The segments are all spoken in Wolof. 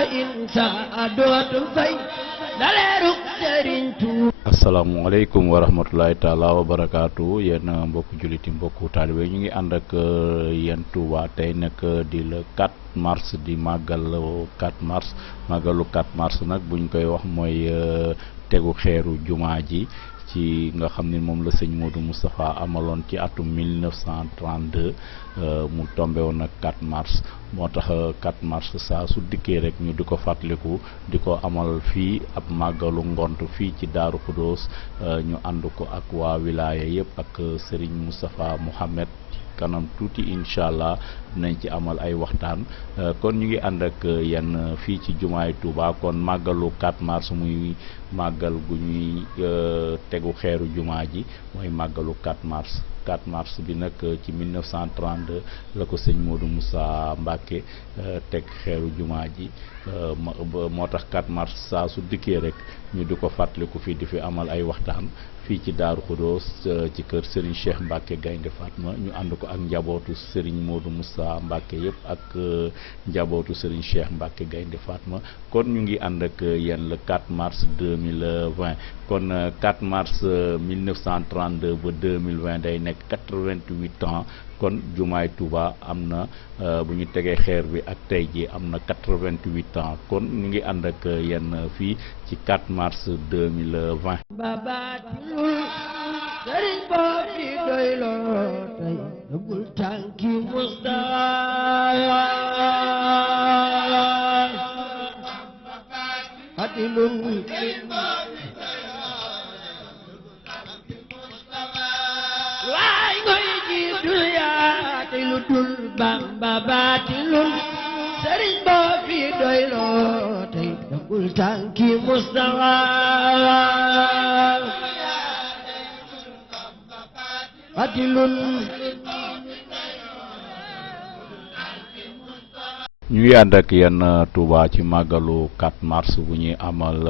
ba insa dootu fay daleeru Sëriñ Tuuba. asalaamaaleykum wa rahmatulahi taala wa barakaatu yéen mbokku julliti mbokku taalibe ñu ngi ànd ak yéen Touba tey nag di le 4 mars di màggalu 4 mars màggalu 4 mars nag buñ koy wax mooy tegu xeeru jumaa ji ci nga xam ne moom la sëñ Modou Moustapha amaloon ci atum 1932 mu tombé woon ak 4 mars moo tax 4 mars saa su dikkee rek ñu di ko fàttaliku di ko amal fii ab màggalu ngont fii ci Daaru Xudoos ñu ànd ko ak waa wilaaya yëpp ak Serigne Moustapha Mohamed kanam tuuti incha allah dinañ ci amal ay waxtaan kon ñu ngi ànd ak yenn fii ci jumaay Touba kon màggalu 4 mars muy màggal gu ñuy tegu xeeru jumaa ji mooy màggalu 4 mars 4 mars bi nag ci 1932 la ko sëñ Modou Moussa Mbacké teg xeeru jumaa ji moo tax 4 mars saa su dikkee rek ñu di ko fàttaliku fii di fi amal ay waxtaan fii ci Daaru Xudoos ci kër Serigne Cheikh Mbacké Gaynde Fatma ñu ànd ko ak njabootu Serigne Modou Moussa Mbacké yëpp ak njabootu Serigne Cheikh Mbacké Gaynde Fatma kon ñu ngi ànd ak yéen le 4 mars 2020 kon 4 mars 1932 ba 2020 day nekk 88 ans kon jumaay Touba am na bu ñu tegee xeer bi ak tey ji am na 88 ans kon ñu ngi ànd ak yéen fii ci 4 mars 2020. babaatilul sëriñ boo fi doyloo tey dëggul tànki Mustafa atilul waay ngoy ji dul yaa tey lu dul Bamba baatilul sëriñ boo fi doyloo tey dëggul tànki Mustafa atilul ñu ngi ànd ak yenn Touba ci màggalu 4 mars bu ñuy amal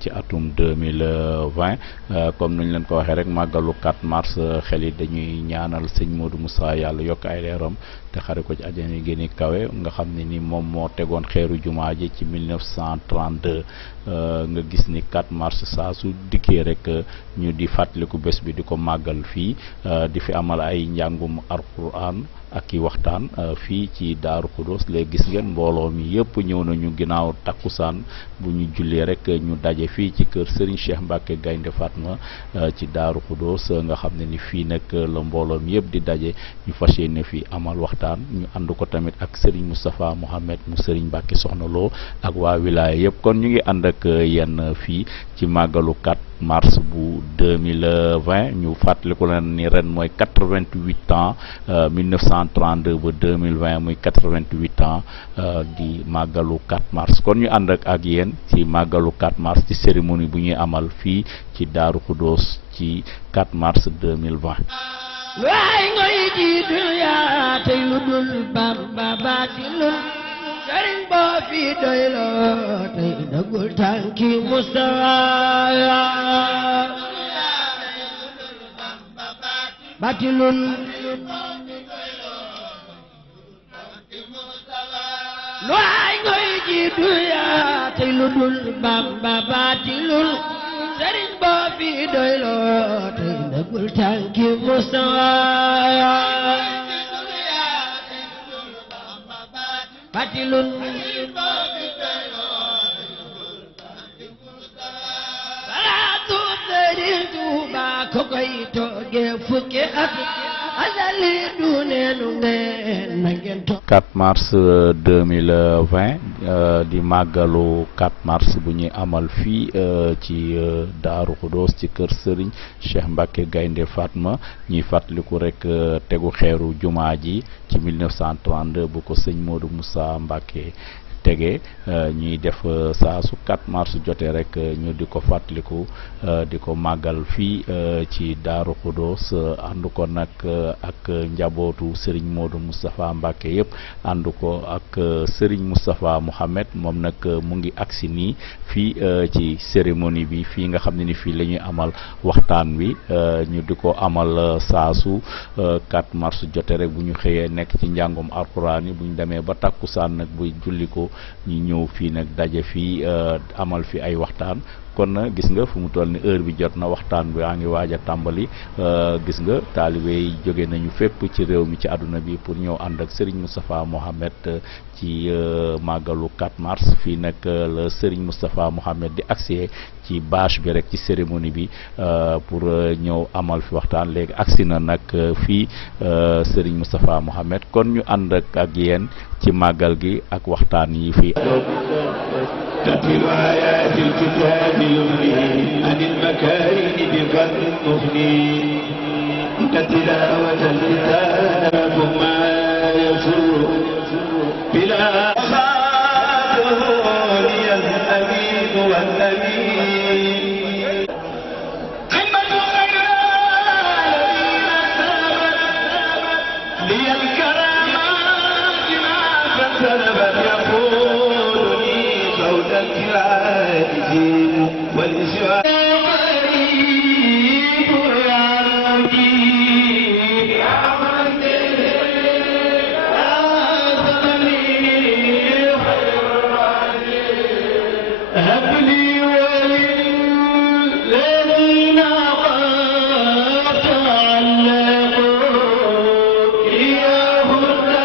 ci atum 2020 comme nuñ leen ko waxee rek màggalu 4 mars xel yi dañuy ñaanal sëñ Modou Moussa yàlla yokk ay leeram te xare ko ci àjjana yi gën a kawe nga xam ne ni moom moo tegoon xeeru jumaa ji ci 1932 nga gis ni 4 mars saa su dikkee rek ñu di fàttaliku bés bi di ko màggal fii di fi amal ay njàngum alquran ak i waxtaan fii ci Daaru Xudoos léegi gis ngeen mbooloo mi yëpp ñëw nañu ginnaaw takkusaan bu ñu jullee rek ñu daje fii ci kër Serigne Cheikh Mbacké Gaynde Fatma ci Daaru Xudoos nga xam ne ni fii nag la mbooloo mi yëpp di daje ñu fas yéene fi amal waxtaan ñu ànd ko tamit ak Serigne Moustapha Mohamed mu Serigne Mbacké Soxna Lo ak waa wilaaya yëpp kon ñu ngi ànd ak yenn fii ci màggalu 4 mars bu 2020 ñu fàttaliku leen ni ren mooy 88 ans 1932 ba 2020 muy 88 ans di màggalu 4 mars kon ñu ànd ak yéen ci màggalu 4 mars ci cérémonie bu ñuy amal fii ci Daaru Xudoos ci 4 mars 2020. waay ngoy ji dul yaa tey lu dul Bamba baatilul sëriñ boo fi doyloo tey dëggul tànki Mustafa baatilul waay ngoy ji dul yaa tey lu dul Bamba baatilul sëriñ boo fi doyloo tey dëggul tànki Mustafa batilun salaatu Sëriñ Tuuba ko koy tooge fukki at asali du neenu ngeen na ngeen toog 4 mars 2020 di màggalu 4 mars bu ñuy amal fii ci Daaru Xudoos ci kër Serigne Cheikh Mbacké Gaynde Fatma ñuy fàttaliku rek tegu xeeru jumaa ji ci 1932 bu ko sëñ Modou Moussa Mbacké tege ñuy def saa su 4 mars jotee rek ñu di ko fàttaliku di ko màggal fii ci Daaru Xudoos ànd ko nag ak njabootu Serigne Modou Moustapha Mbacké yëpp ànd ko ak Serigne Moustapha Mohamed moom nag mu ngi agsi nii fii ci cérémonie bi fii nga xam ne ni fii la ñuy amal waxtaan wi ñu di ko amal saa su 4 mars jotee rek bu ñu xëyee nekk ci njàngum alxuraan yi bu ñu demee ba takkusaan nag bu julli ko ñu ñëw fii nag daje fii amal fi ay waxtaan. kon gis nga fu mu toll ni heure bi jot na waxtaan bi yaa ngi waaj a tàmbali gis nga taalibe yi jóge nañu fépp ci réew mi ci àdduna bi pour ñëw ànd ak Serigne Moustapha Mohamed ci màggalu 4 mars fii nag la Serigne Moustapha Mohamed di agsi ci bâche bi rek ci cérémonie bi pour ñëw amal fi waxtaan léegi agsi na nag fii Serigne Moustapha Mohamed kon ñu ànd ak yéen ci màggal gi ak waxtaan yi fii. تتل آيات الكتاب يغني عن المكارم بقدر مغني كتلاوة الكتاب ما يسر بلا خاطر لي الأمين والأمين قمة غير لي الكرامات ما فسلبت يقول والإسراء قريب يا مجيب يا مجيب يا زمني خير الراجل هب لي وللذين قد تعلقوا يا هدى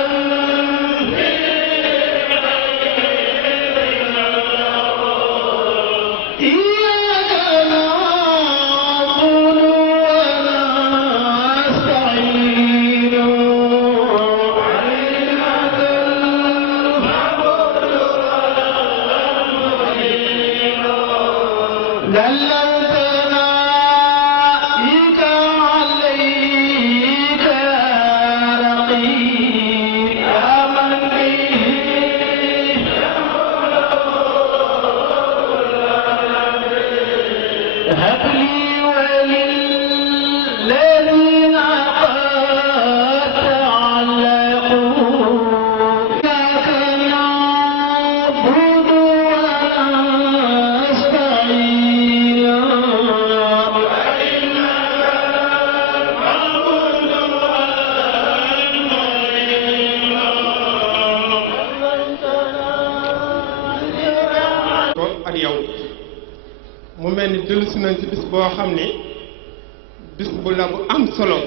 mu mel ni dellu si nañ ci bis boo xam ni bis bu la bu am solo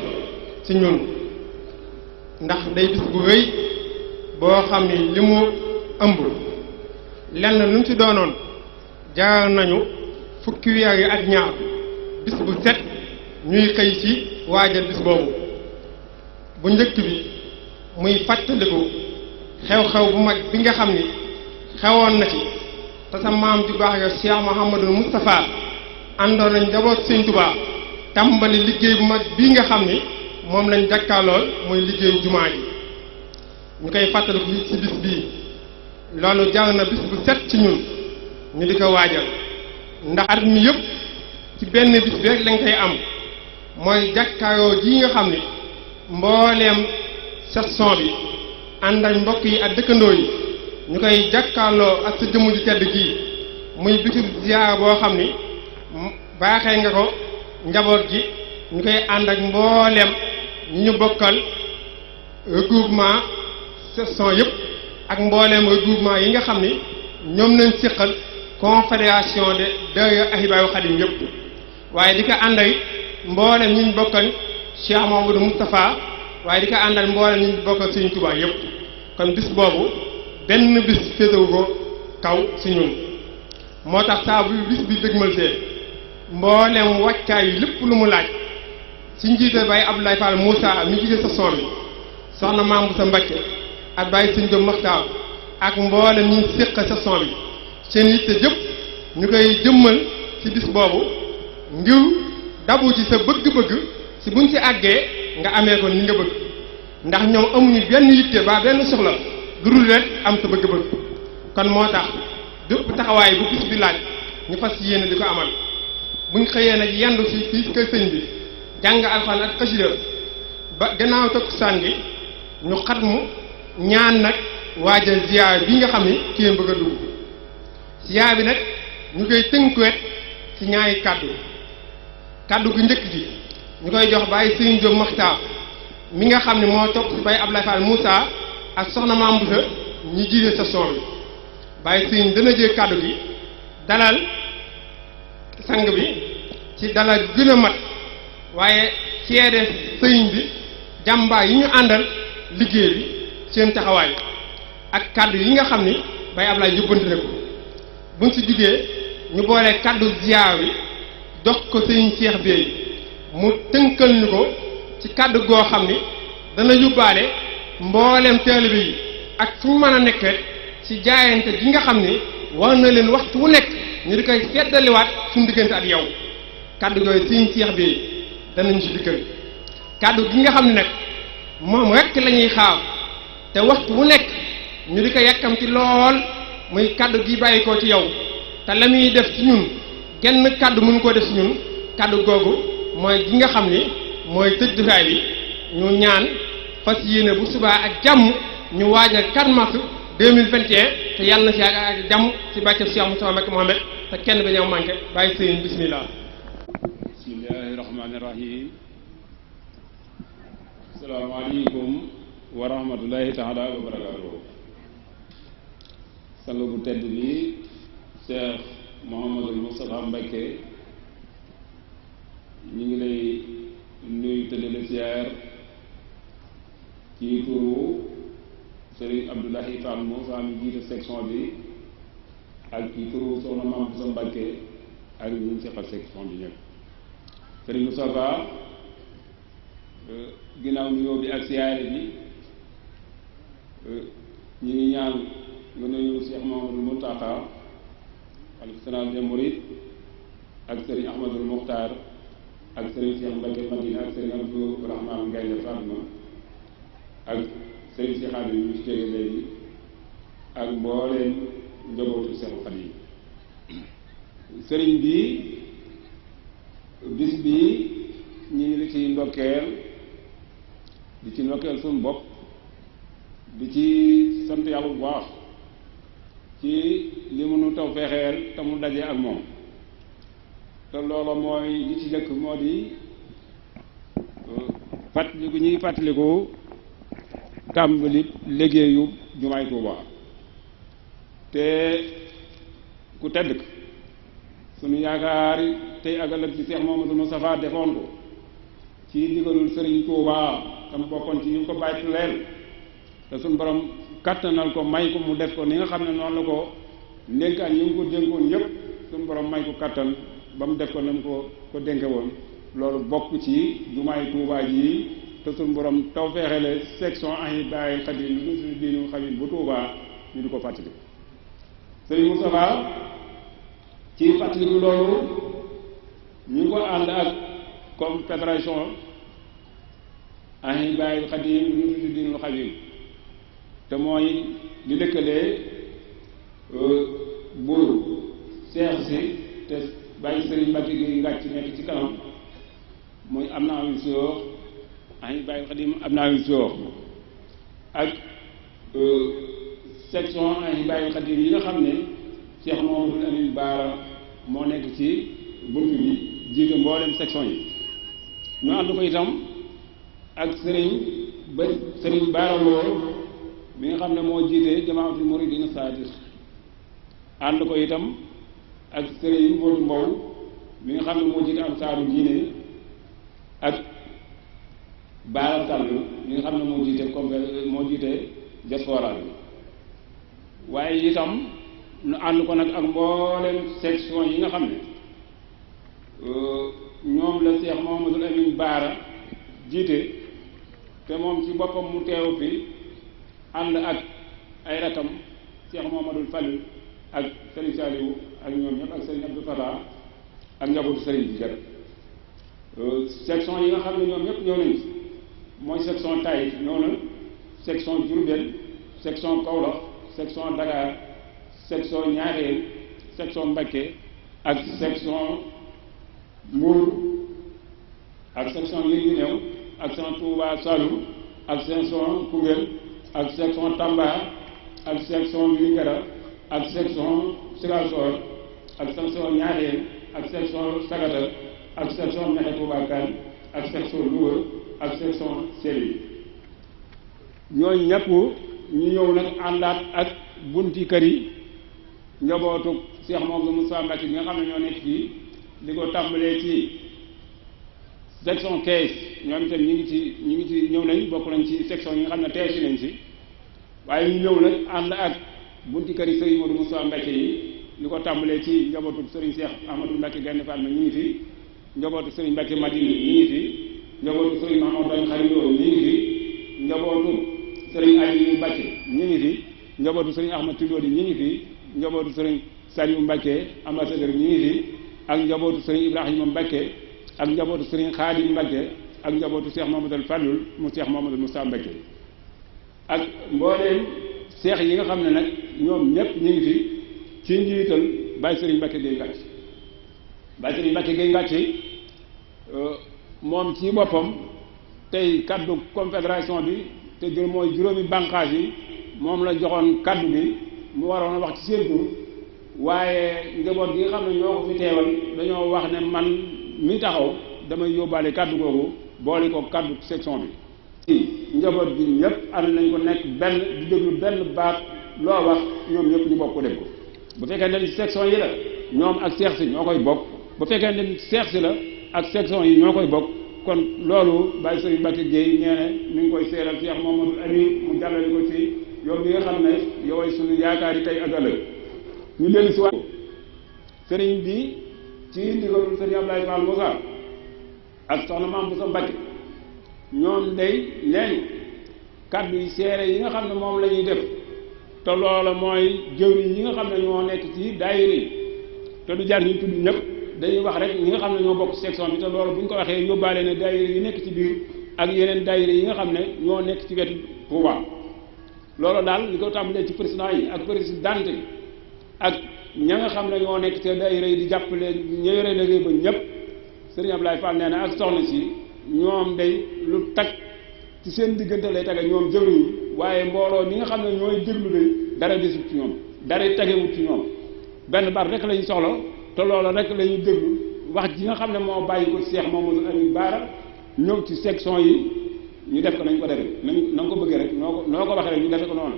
ci ñun ndax day bis bu rëy boo xam ni li mu ëmb lenn lu mu ci doonoon jaar nañu fukki weer yi ak ñaar bis bu set ñuy xëy ci waajal bis boobu bu njëkk bi muy fàttaliku xew-xew bu mag bi nga xam ni xewoon na ci te sa maam ju baax ya Cheikh Mouhamadou Moustapha àndoon nañ njaboot Sëñ Tuubaa tàmbali liggéey bu mag bii nga xam ni moom lañ jàkkaarlool muy liggéeyu jumaa ji ñu koy fàttaliku ci bis bii loolu jar na bis bu set ci ñun ñu di ko waajal ndax at mi yëpp ci benn bis bi rek lañ koy am mooy jàkkaaroo ji nga xam ni mbooleem section bi ànd ak mbokk yi ak dëkkandoo yi ñu koy jàkkaarloo ak sa jëmm ji tedd gii muy bisub ziyaara boo xam ni baaxee nga ko njaboot gi ñu koy ànd ak mbooleem ñi ñu bokkal regroupement section yëpp ak mbooleem regroupement yi nga xam ni ñoom lañ séqal confédération de daayira Ahibahil Khadim yëpp waaye di ko ànd ak mbooleem ñi ñu bokkal Cheikh Mouhamadou Moustapha waaye di ko ànd ak mbooleem ñi ñu bokkal Sëriñ Tuubaa yëpp kon bis boobu benn bis féetewu ko kaw si ñun moo tax saa bu bis bi dëgmaltee mboolem wàccaay yi lépp lu mu laaj si njiite Baye Abdoulaye Fall Moussa mi jiite section bi soxna Maam Boussa Mbacké ak Baye Sëñ Diop Maxtaar ak mboolem ñi séq section bi seen yitte jëpp ñu koy jëmmal ci bis boobu ngir dabu ci sa bëgg-bëgg si buñ ci àggee nga amee ko ni nga bëgg ndax ñoom amuñu benn yitte ba benn soxla durul rek am sa bëgg-bëgg kon moo tax bépp taxawaay bu bis bi laaj ñu fas yéene di ko amal buñ xëyee nag yendu si fii kër sëñ bi jàng alxuraan ak xasida ba gannaaw takkusaan gi ñu xatmu ñaan nag waajal ziyaar bi nga xam ni kii bëgg a dugg ziyaar bi nag ñu koy tënkuwet ci ñaari kàddu gu njëkk gi ñu koy jox Baye Sëñ Diop Maxtaar mi nga xam ne moo topp ci Baye Abdoulaye Fall Moussa ak soxna Maam Boussa ñi jiite session bi bàyyi sëñ dana jël kàddu gi dalal sang bi ci dalal gën a mat waaye seede sëñ bi jàmbaar yi ñu àndal liggéey bi seen taxawaay ak kàddu yi nga xam ni Baye Ablaye yóbbante na ko buñ si jugee ñu boole kàddu ziar bi jox ko sëñ Cheikh Bey mu tënkal ñu ko ci kàddu goo xam ni dana yóbbaale mboolem taalibe yi ak fu ñu mën a nekk rek ci jaayante gi nga xam ni war na leen waxtu wu nekk ñu di koy feddaliwaat suñu diggante ak yow kàddu yooyu sëñ Cheikh Bey danañ ci dikkal kàddu gi nga xam ne nag moom rek la ñuy xaar te waxtu wu nekk ñu di ko yàkkamti lool muy kàddu gi bàyyi ko ci yow te la muy def ci ñun genn kàddu mënu koo def ci ñun kàddu googu mooy gi nga xam ni mooy tëj jotaay bi ñu ñaan fas yéene bu subaa ak jàmm ñu waajal 4 mars 2021 te yàlla na si ak jàmm ci bàcce Cheikh Moustapha Mbacké Mohamed te kenn ba ñëw manqué bàyyi sëriñ bismillah. bismillahi rahmani rahim. asalaamaaleykum wa rahmatullahi taala wa barakaatuhu. sang bu tedd bi Cheikh Mouhamadul Moustapha Mbacké ñu ngi lay nuyu te di la ziar ci turu Serigne Abdoulahi Fall Moussa mi jiite section bi ak ci turu soxna Mame Bousso Mbacké ak ñu seqal section bi ñëpp. Serigne Moustapha ginnaaw nuyoo bi ak siyaare bi ñu ngi ñaan nga nuyu Cheikh Mouhamadoul Mountakha xalifa général des mourides ak Serigne Ahmadoul Mokhtar ak Serigne Cheikh Mbacké Madina ak Serigne Abdou Rahman Gaynde Fatma ak Serigne Cheikh Khadim ñu ci jóge léegi ak mbooleem njabootu Cheikh Khadim Serigne bi bis bi ñu ngi ci ndokkeel di ci ndokkeel suñu bopp di ci sant yàlla bu baax ci li mu nu taw fexeel te mu daje ak moom te loolu mooy li ci dëkk moo di fàttaliku ñuy fàttaliku tàmbali liggéeyu jumaay Tuuba te ku tedd sunu yaakaar tey ak ëllëg ci Cheikh Mouhamadou Moustapha defoon ko ci ndigalul Serigne Touba tam bokkoon ci ñu ko bàyyi leen te suñu borom kattanal ko may ko mu def ko ni nga xam ne noonu la ko ndénkaan ñu ngi ko dénkoon yëpp suñu borom may ko kattan ba mu def ko na mu ko dénke woon loolu bokk ci jumaay Touba ji te suñu borom taw feexele section Ahibahil Khadim lu suñu diinu Khadim bu Touba ñu di ko fàttali Serigne Moustapha ci fàttaliku loolu ñu ngi ko ànd ak comme fédération Ahibahil Khadim lu suñu diinu Khadim te mooy di lëkkalee buur seex si te bàyyi Serigne Mbacké gi ngàcc nekk ci kanam mooy am naa yu soox Ahibahil Khadim am naa yu soox ak section Ahibahil Khadim yi nga xam ne Cheikh Mouhamadoul Amine Bara moo nekk ci bunt bi jiite mboolem section yi ñu ànd ko itam ak Serigne Bara Lo mi nga xam ne moo jiite jamaatul muridina saadiq ànd ko itam ak Serigne Modou Mbow mi nga xam ne moo jiite am saaru diine ak Baara Sall mi nga xam ne moo jiite diaspora bi waaye itam nu ànd ko nag ak mboolem section yi nga xam ne ñoom la Cheikh Mouhamadoul Amine Bara jiite te moom ci boppam mu teew fi ànd ak ay ratam Cheikh Mouhamadoul Fall ak Serigne Saliou ak ñoom ñëpp ak Serigne Abdou Fatah ak njabootu Serigne bi jërë section yi nga xam ne ñoom ñëpp ñëw nañ mooy section Taïf ñëw na section Diourbel section Kaolack section Dakar section Niakhène section Mbacké ak section Mbour ak section Guinguinéo ak section Touba Saloum ak section Koungheul ak section Tamba ak section Vélingara ak section Ziguinchor ak section Niakhène ak section Sagata ak section Mekhe Touba Kane ak section Louga ak section Sédhiou ñooñu ñëpp ñu ñëw nag àndaat ak bunti kër yi njabootu Cheikh Mouhamadou Moustapha Mbacké bi nga xam ne ñoo nekk fii li ko tàmbalee ci section 15 ñoom itam ñi ngi ci ñëw nañ bokk nañ ci section yi nga xam ne teew si nañ si waaye ñu ñëw nag ànd ak bunti kër yi Serigne Modou Moustapha Mbacké yi li ko tàmbalee ci njabootu Serigne Cheikh Ahmadou Mbacké Gaïndé Fatma ñu ngi fi njabootu Serigne Mbacké Madina ñu ngi fi njabootu Serigne Mahamadou Xarim Lo ñu ngi fi njabootu Serigne Aliou Mbacké ñu ngi fi njabootu Serigne Ahmad Tidodi ñu ngi fi njabootu Serigne Saliou Mbacké ambassadeur ñu ngi fi ak njabootu Serigne Ibrahima Mbacké ak njabootu Serigne Khadim Mbacké ak njabootu Cheikh Mamadou Fadloul mu Cheikh Mamadou Moustapha Mbacké ak mbooleem seex yi nga xam ne nag ñoom ñëpp ñu ngi fi ci njiital Baye Serigne Mbacké Gueye Ngathie Baye Serigne Mbacké Gueye Ngathie moom ci boppam tey kaddu confédération bi te jël mooy juróomi bànqaas yi moom la joxoon kaddu bi mu waroon a wax ci seen tur waaye njaboot gi nga xam ne ñoo ko fi teewal dañoo wax ne man mi taxaw damay yóbbaale kaddu googu boole ko kaddu section bi njaboot gi ñëpp ànd nañ ko nekk benn di déglu benn baat loo wax ñoom ñëpp ñu bokk ko dégg ko bu fekkee ne section yi la ñoom ak seex si ñoo koy bokk bu fekkee ne seex si la ak section yi ñoo koy bokk kon loolu Baye Serigne Mbacké Gueye nee na mi ngi koy seeral Cheikh Mamadou Amin mu jàllale ko ci yow bi nga xam ne yoway suñu yaakaar yi tey ak ëllëg ñu dellu si waat sëriñ bi ci ndigalu sëriñ Abdoulaye Fall Moussa ak soxna Mame Bousso Mbacké ñoom day neen kaddu yi seere yi nga xam ne moom la ñuy def te loola mooy jëwriñ yi nga xam ne ñoo nekk ci daayira yi te du jar ñu tudd ñëpp dañuy wax rek ñi nga xam ne ñoo bokk section bi te loolu bu ñu ko waxee yóbbaale ne daayira yi nekk ci biir ak yeneen daayira yi nga xam ne ñoo nekk ci wetu Touba loolu daal li ko tàmbalee ci président yi ak présidente yi ak ña nga xam ne ñoo nekk te daayira yi di jàppale ña yore liggéey ba ñëpp sëriñ Abdoulaye Fall nee na ak soxna si ñoom day lu tag ci seen diggante lay tage ñoom jëwriñ yi waaye mbooloo ñi nga xam ne ñooy déglu day dara desut ci ñoom dara tagewut ci ñoom benn baat rek la ñu soxla te loolu rek la ñuy déglu wax ji nga xam ne moo bàyyi ko Cheikh Mamadou Amin Bara ñëw ci section yi ñu def ko nañ ko defee na nga ko bëggee rek noo ko waxee rek ñu defe ko noonu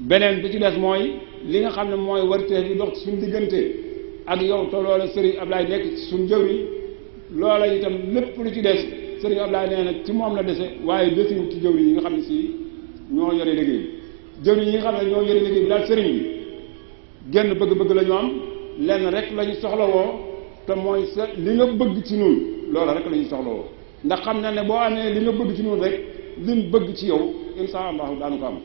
beneen bi ci des mooy li nga xam ne mooy warteef bi dox ci suñu diggante ak yow te loola Serigne Ablaye nekk ci suñu jëwriñ loola itam lépp lu ci des Serigne Ablaye nee na ci moom la dese waaye desiwut ci jëwriñ yi nga xam ne si ñoo yore liggéey jëwriñ yi nga xam ne ñoo yore liggéey bi daal Serigne bi genn bëgg-bëgg la ñu am lenn rek la ñu soxlawoo te mooy sa li nga bëgg ci ñun loola rek la ñu soxlawoo ndax xam na ne boo amee li nga bëgg ci ñun rek lim bëgg ci yow insha allahu daanu ko am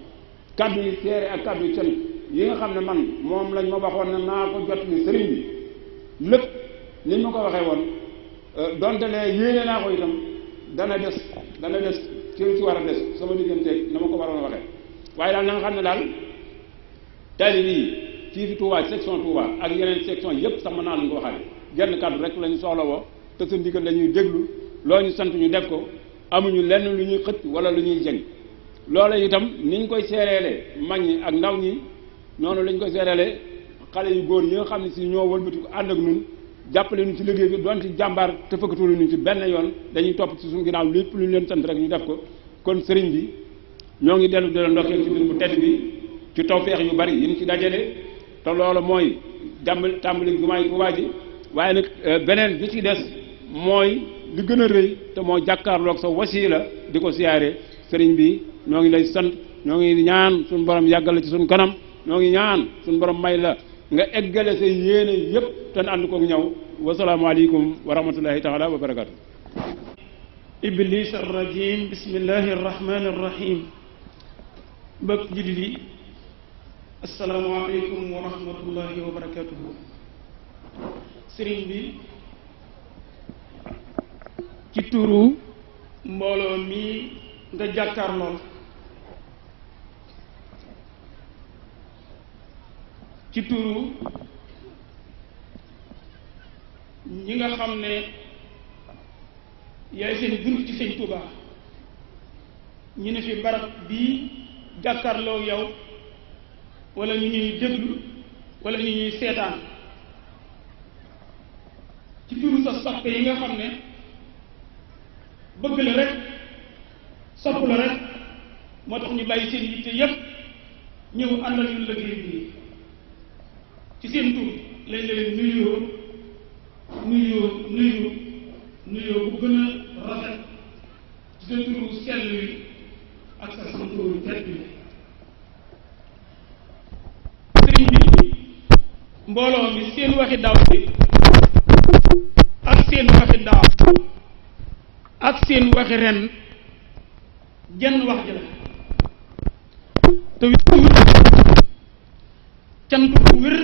kaddu yi seere ak kaddu yi cant yi nga xam ne man moom lañ ma waxoon ne naa ko jot ni sëriñ bi lépp ni ma ko waxee woon donte ne yéene naa ko itam dana des ci war a des sama digganteeg na ma ko waroon a waxee waaye daal na nga xam ne daal tali bii fii fi Touba section Touba ak yeneen section yépp sax mën naa lañ ko waxaale genn kaddu rek lañu soxla woo te sa ndigal la ñuy déglu loo ñu sant ñu def ko amuñu lenn lu ñuy xëtt wala lu ñuy jëng loola itam niñ koy seereele mag ñi ak ndaw ñi noonu lañ koy seereele xale yu góor yi nga xam ne si ñoo wëlbati ko ànd ak ñun jàppale ñu ci liggéey bi doon ci jàmbaar te fëkkatulu ñu ci benn yoon dañuy topp ci suñu ginnaaw lépp lu ñu leen sant rek ñu def ko kon sëriñ bi ñoo ngi dellu di la ndokkeel ci bis bu tedd bi ci tawfeex yu bari yi ñu ci dajale te loolu mooy tàmbali jumaay Tuubaa ji waaye nag beneen bi ci des mooy li gën a rëy te moo jàkkaarloog sa wasiila di ko siyaare sëriñ bi ñoo ngi lay sant ñoo ngi ñaan suñu borom yàggal la ci suñu kanam ñoo ngi ñaan suñu borom may la nga eggale say yéene yépp te ànd koog ñëw wasalaamaaleykum wa rahmatullahi taala wa barakatu iblis arrajim bismillahi arrahmani arrahim mbokk jullit yi asalaamaaleykum wa rahmatullahi wa barakatuhu sëriñ bi ci turu mbooloo mi nga jàkkaarlool ci turu ñi nga xam ne yaay seen bunt ci sëñ Touba ñu ne fi barab bii jàkkaarloo yow wala ñu ñuy déglu wala ñu ñuy seetaan ci turu sa soppe yi nga xam ne bëgg la rek sopp la rek moo tax ñu bàyyi seen yitte yépp ñëw àndal ñu liggéey bi ci seen tur lañ leen nuyoo bu gën a rafet ci sa turu sell wi ak sa turu tedd bi. sëriñ bi mbooloo mi seen waxi daaw bi ak seen waxi daaw ak seen waxi ren jenn wax ji la te wér cant gu wér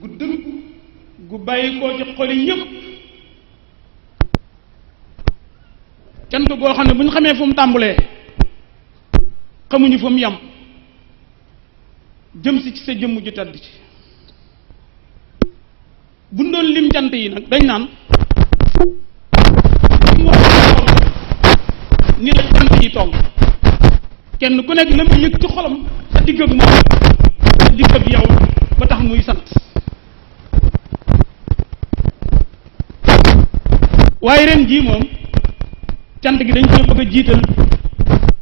gu dëgg gu bàyyi koo ci xoli ñëpp cant goo xam ne bu ñu xamee fu mu tàmbulee xamuñu fu mu yam jëm si ci sa jëmm ju tedd ci bu ñu doon lim cant yi nag dañ naan ni la cant yi toll kenn ku nekk la mu yëg ci xolam sa digg ak moom sa digg ak yow ba tax muy sant waaye ren jii moom cant gi dañ koy bëgg a jiital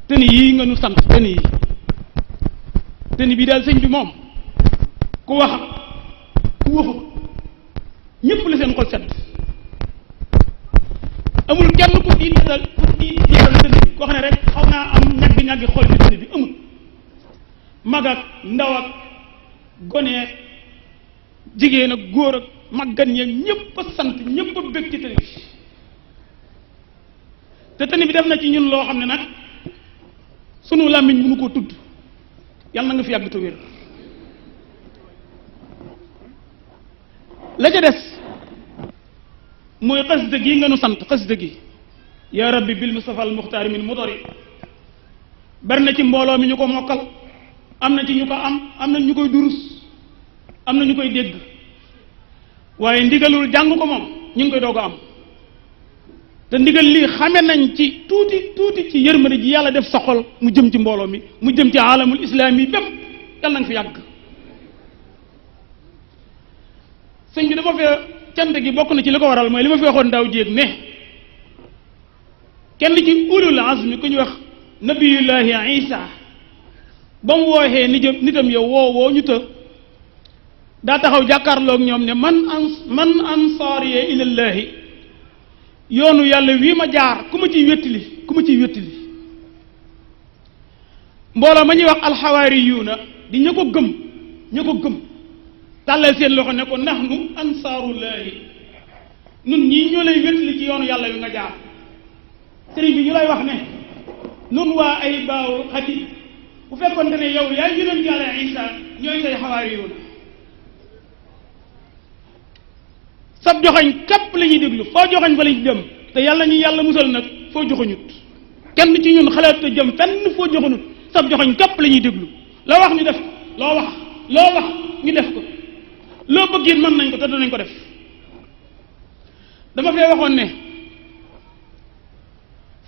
tëni yii nga nu sant tëni yi tëni bii daal sëñ bi moom ku wax ku waxu ñëpp la seen xol sedd amul kenn ku di dal tëni bi koo xam ne rek xaw naa am ñaggi xol ci tëni bi amul mag ak ndaw ak gone ak jigéen ak góor ak màggan yeeg ñëpp a sant ñëpp a bëgg ci tëni bi te tëni bi def na ci ñun loo xam ne nag sunu làmmiñ mënu koo tudd yàlla na nga fi yàgg te wér la ca des mooy xasida gi nga nu sant xasida gi yaa rabbi bil mustafa al muxtaari min mudari bari na ci mbooloo mi ñu ko mokkal am na ci ñu ko am na ñu koy durus am na ñu koy dégg waaye ndigalul jàng ko moom ñu ngi koy doog a am te ndigal lii xame nañ ci tuuti ci yërmande ji yàlla def sa xol mu jëm ci mbooloo mi mu jëm ci alamul islaam yi bépp yàlla na nga fi yàgg sëñ bi dama fee cant gi bokk na ci li ko waral mooy li ma fi waxoon daaw jéeg ne kenn ci ulul azmi ku ñu wax nabiyullahi isa ba mu wooxee nitam yow woo ñu të daa taxaw jàkkaarloog ñoom ne man ansaariya ilallahi yoonu yàlla wii ma jaar ku ma ciy wéttali mbooloo ma ñuy wax alxawaariyuuna di ña ko gëm tàllal seen loxo ne ko nahnu ansaarullahi nun ñii ñoo lay wéttali ci yoonu yàlla wi nga jaar sëriñ bi ñu lay wax ne nun waa ay baawul xadim bu fekkoonte ne yow yaay yonent yàlla isa ñooy say xawaariyuuna sab joxañ képp la ñuy déglu foo joxañ fa lañ jëm te yàlla ñu yàlla musal nag foo joxañut kenn ci ñun xalaat te jëm fenn foo joxañut sab joxañ képp la ñuy déglu loo wax ñu def ko loo wax ñu def ko loo bëgg it mën nañ ko te danañ ko def dama fee waxoon ne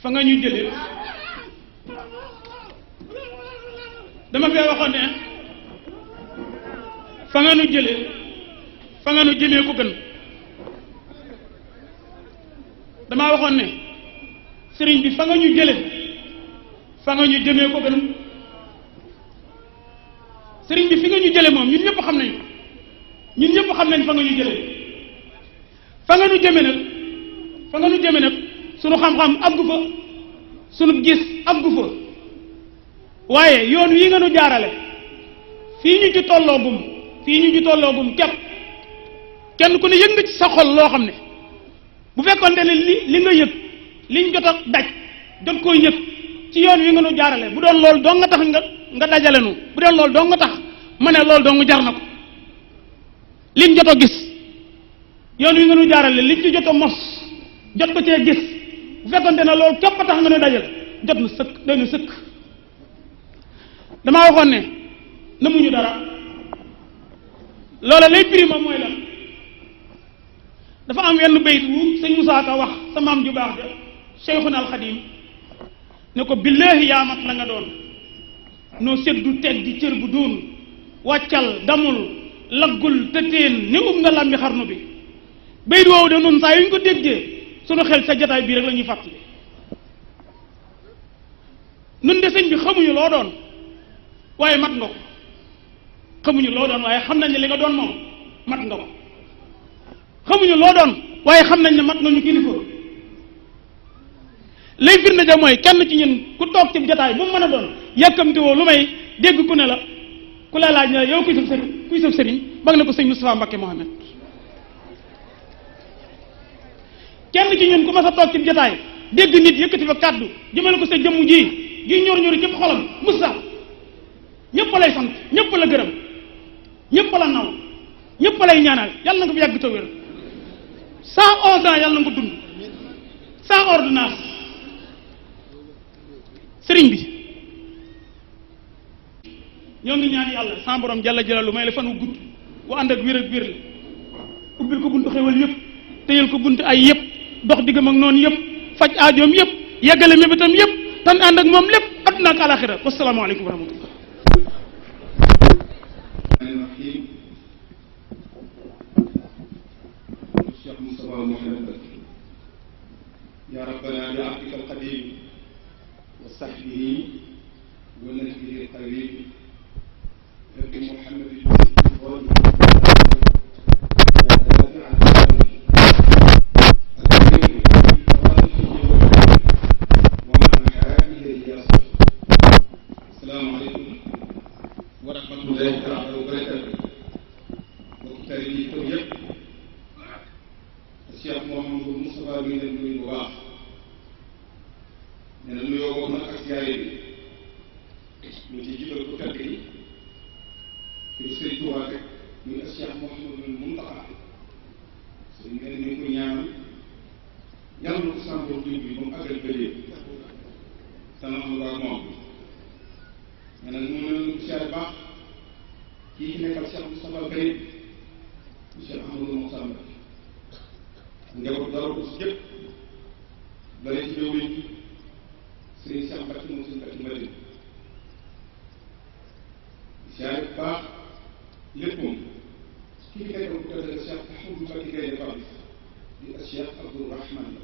fa nga ñu jëlee fa nga nu jëmee ko gën damaa waxoon ne sëriñ bi fa nga ñu jëmee ko gën sëriñ bi fi nga ñu jële moom ñun ñëpp xam nañ fa nga ñu jële fa nga ñu jëme nag sunu xam-xam àggu fa sunu gis àggu fa waaye yoon wi nga nu jaarale fii ñu ci tolloogum képp kenn ku ne yëg nga ci sa xol loo xam ne bu fekkoonte ne li nga yëg liñ jot a daj jot koo yëg ci yoon wi nga nu jaarale bu doon loolu dong nga tax nga dajale nu bu doon loolu dong nga tax ma ne loolu dong jar na ko liñ jot a gis yoon wi nga nu jaarale liñ ci jot a mos jot ko cee gis bu fekkoonte ne loolu képp tax nga nu dajale jot na sëkk doy na sëkk damaa waxoon ne namuñu dara loola lay prima mooy lan dafa am wenn bayt wu sëñ Musaa Ka wax sa maam ju baax ja Cheikhuna Alxadim ne ko billaahi yaa mat la nga doon noo seddu teg di cër bu doon wàccal damul laggul tëteen ni nga làmbi xarnu bi bayt woowu de noonu saa yu ñu ko déggee sunu xel sa jataay bii rek la ñuy fàttali nun de sëñ bi xamuñu loo doon waaye mat nga ko xamuñu loo doon waaye xam nañ ne li nga doon moom mat nga ko xamuñu loo doon waaye xam nañ ne mat nga ñu kilifa lay firnde ja mooy kenn ci ñun ku toog ci jotaay bu mu mën a doon yàkkamti woo lu may dégg ku ne la ku la laaj ne la yow kuy sëf sëriñ ba nga ne ko sëñ Moustapha Mbacké Mohamed kenn ci ñun ku mas a toog ci jotaay dégg nit yëkkati fa kàddu jëmale ko sa jëmm ji ñor ñori cëpp xolam Moussa ñëpp lay sant ñëpp la gërëm ñëpp la naw ñëpp lay ñaanal yàlla na nga fi yàgg te wér 111 ans yàlla na nga ko dund sans ordonnance sëriñ bi ñoo ngi ñaan yàlla sans borom jalla jalalu may la fan wu gudd wu ànd ak wér ak wér la ubbil ko buntu xewal yëpp téyal ko buntu ay yëpp dox diggam ak noonu yëpp faj aajoom yëpp yeggale mébétam yëpp tan ànd ak moom lépp adduna ak alaxira wasalaamaaleykum wa rahmatullah Cheikh Moustapha Mouhamed ya rabbana bi abdika alqadim wa sahbihi wa nabiyhi alqarib ابن محمد السلام عليكم ورحمة الله تعالى وبركاته وكتابي تويب الشيخ محمد المصطفى بن البواخ من النيوم أكسياري من تجيب الكتابي ñu sëriñ Tuubaa rek muy Cheikh Mouhamadul Muntaxa suñ ngeen ni ko ñaanal yàlla na ko sàmboor jur bi ba mu àggal bëlee sana am ak moom mais nag mu ne ko siyaare baax kii ci nekkal Cheikh Moustapha Karim Cheikh Amadou Moussa Mbacké njaboot dara ko si jëpp dalee ci jëwriñ bi sëriñ Cheikh Mbacké moom sëriñ Mbacké Madina siyaare baax lépp moom ki fi nekkal ku tëdd Cheikh Ahmadou Mbacké Gaïndé Fatma di Cheikh Abdou Rahman la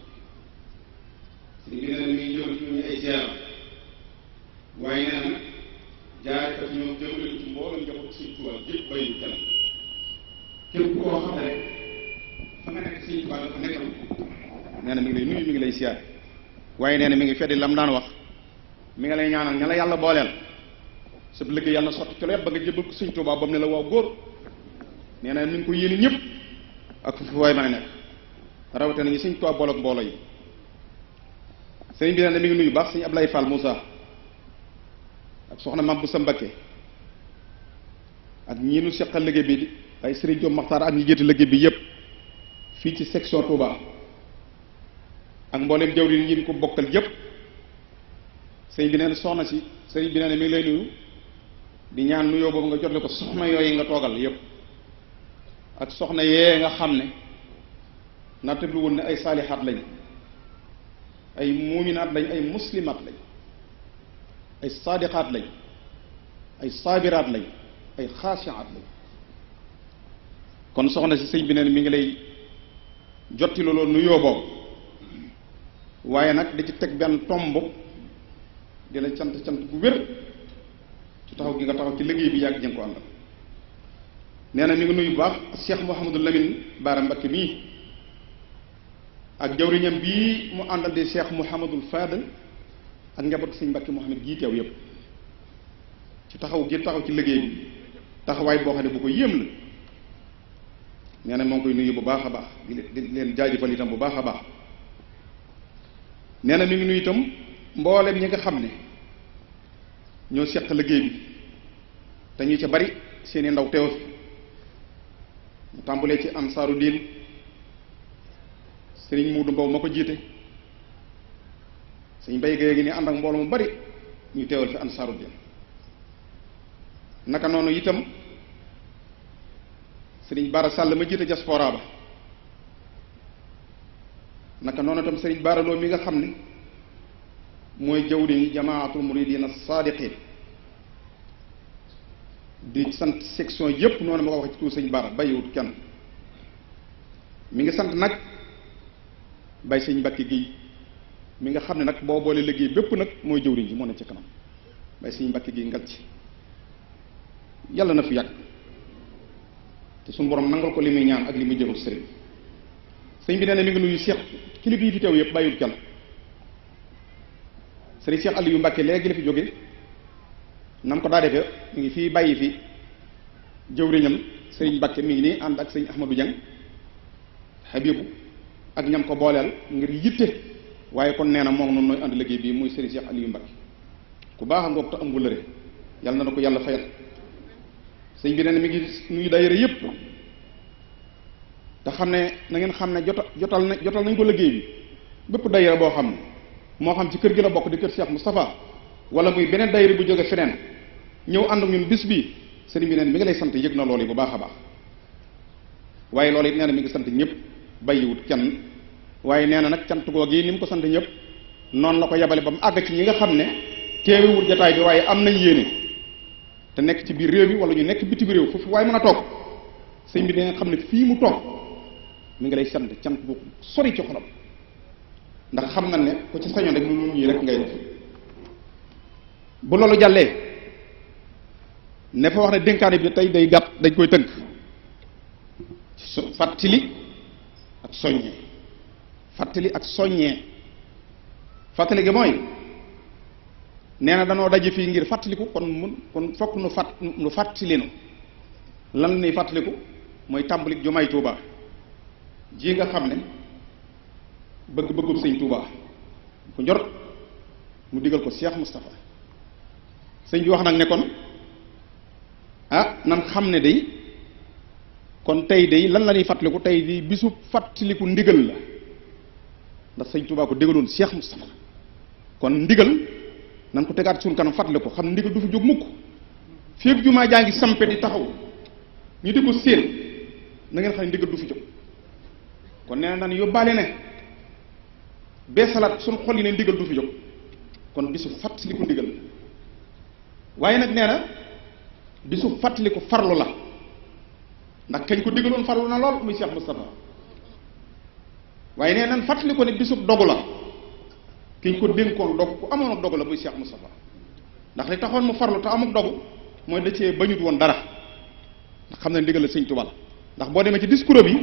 si bi nee na mi ngi jëmal ci ñooñu ay ziara waaye nee na jaare ko ci ñoom jëmale ko ci mboolem njaboot Sëñ Tuubaa yëpp bayu kenn képp koo xam ne rek fa nga nekk Sëñ Tuubaa dafa nekkal nee na mi ngi lay nuyu mi ngi lay ziar waaye nee na mi ngi feddi lam daan wax mi ngi lay ñaanal ña la yàlla booleel sa liggéey yàlla na sotti ci lépp ba nga jëbal ko Sëñ Tuubaa ba mu ne la waaw góor nee na mi ngi ko yéene ñëpp ak fu waay mën a nekk rawatina ñi Sëñ Tuubaa boole ak mbooloo yi sëñ bi nee na mi ngi nuyu baax sëñ Ablaye Fall Moussa ak soxna Mame Boussa Mbacké ak ñii nu seqal liggéey bi ay Serigne Diop Maxtaar ak ñi jiite liggéey bi yëpp fii ci section Touba ak mboolem jawriñ ñi ko bokkal yëpp sëñ bi nee na soxna si sëñ bi nee na mi ngi lay nuyu di ñaan nuyoo boobu nga jotle ko soxna yooyu nga toogal yëpp ak soxna yee nga xam ne nattablu woon ne ay saalihaat lañ ay muuminaat lañ ay muslimaat lañ ay saadiqaat lañ ay saabiraat lañ ay xaasiaat lañ kon soxna si sëñ bi neen mi ngi lay jotti loolu nuyoo boobu waaye nag di ci teg benn tomb di la cant bu wér ci taxaw gi nga taxaw ci liggéey bi yàgg jën ko àndal nee na mi ngi nuyu bu baax Cheikh Mouhamadou Lamine Bara Mbacké mii ak jawriñam bii mu àndal di Cheikh Mouhamadul Fadal ak njaboot sëñ Mbacké Mouhamed jii teew yëpp ci taxaw gi taxaw ci liggéey bi taxawaay boo xam ne bu ko yéem la nee na moo ngi koy nuyu bu baax a baax di leen jaajëfal itam bu baax a baax nee na mi ngi nuyu itam mboolem ñi nga xam ne ñoo seq liggéey bi te ñu ca bari seeni ndaw teew fi mu tàmbalee ci ansaaru diin sëriñ Muudu Mbow ma ko jiite sëñ Bay Gaye gi ni ànd ak mbooloo mu bari ñu teewal fi ansaaru diin naka noonu itam sëriñ Baara Sàll ma jiite diaspora ba naka noonu itam sëriñ Baara Lo mi nga xam ne mooy jawriñ jamaatul muridina saadiqin di sant section yépp noonu ma ko wax ci tuur sëñ Baara bàyyiwut kenn mi ngi sant nag bay sëñ Mbacké Guèye mi nga xam ne nag boo boole liggéey bépp nag mooy jëwriñ ji moo ne ci kanam bay sëñ Mbacké Guèye ngal ci yàlla na fi yàgg te suñu borom nangal ko li muy ñaan ak li muy jëfal sëriñ sëñ bi nee na mi ngi nuyu Cheikh kilifa yi fi teew yëpp bàyyiwul kenn sëriñ Cheikh Aliou Mbacke léegi la fi jóge nam ko daa defee mi ngi fii bàyyi fi jëwriñam sëriñ Mbacke mi ngi nii ànd ak sëriñ Ahmadou Dieng Habibu ak ñam ko booleel ngir yitte waaye kon nee na moom noonu nooy ànd liggéey bii muy sëriñ Cheikh Aliou Mbacke ku baax a ngoog te am wëllëre yàlla na ko yàlla fayal sëñ bi nee na mi ngi nuyu daayira yëpp te xam ne na ngeen xam ne jotal nañ ko liggéey bi bépp daayira boo xam ne moo xam ci kër gi la bokk di kër Cheikh Moustapha wala muy beneen daayira bu jóge feneen ñëw ànd ak ñun bis bi sëriñ bi nee na mi ngi lay sant yëg na loolu yi bu baax a baax waaye loolu it nee na mi ngi sant ñëpp bàyyiwut kenn waaye nee na nag cant googu yi ni mu ko sant ñëpp noonu la ko yebale ba mu àgg ci ñi nga xam ne teewewut jataay bi waaye am nañ yéene te nekk ci biir réew mi wala ñu nekk bitim réew foofu waaye mën a toog sëñ bi da nga xam ne fii mu toog mi ngi lay sant cant bu sori ci xolam ndax xam na ne ko ci sañoon rek lu ñii rek ngay def bu loolu jàllee ne fa wax ne dénkaane bi tey day gàtt dañ koy tënk fàttali ak soññee fàttali ak soññee fàttali gi mooy nee na danoo daje fii ngir fàttaliku kon fokk nu fàttali nu lan nuy fàttaliku mooy tàmbalik jumaay Tuuba ji nga xam ne bëgg-bëggub sëñ Tuuba ku njor mu digal ko Cheikh Moustapha sëñ bi wax nag ne kon nan xam ne day kon tey day lan la ñuy fàttaliku tey di bisu fàttaliku ndigal la ndax sëñ Tuuba ko digaloon Cheikh Moustapha kon ndigal nan ko tegaat suñu kanam fàttali ko xam ne ndigal du fi jóg mukk fépp jumaa jaa ngi sampe di taxaw ñu di ko séen na ngeen xam ne ndigal du fi jóg kon nee na nan yóbbaale ne bee salaat suñ xol yi ne ndigal du fi jóg kon bisu fàttaliku ndigal waaye nag nee na bisu fàttaliku farlu la ndax kañ ko digaloon farlu na lool muy Cheikh Moustapha waaye nee nan fàttaliku ne bisu dogu la kiñ ko dénkoon dog ku amoon ak dogu la muy Cheikh Moustapha ndax li taxoon mu farlu te amuk dogu mooy da cee bañut woon dara ndax xam ne ndigal la sëñ Tuubaa ndax boo demee ci discours bi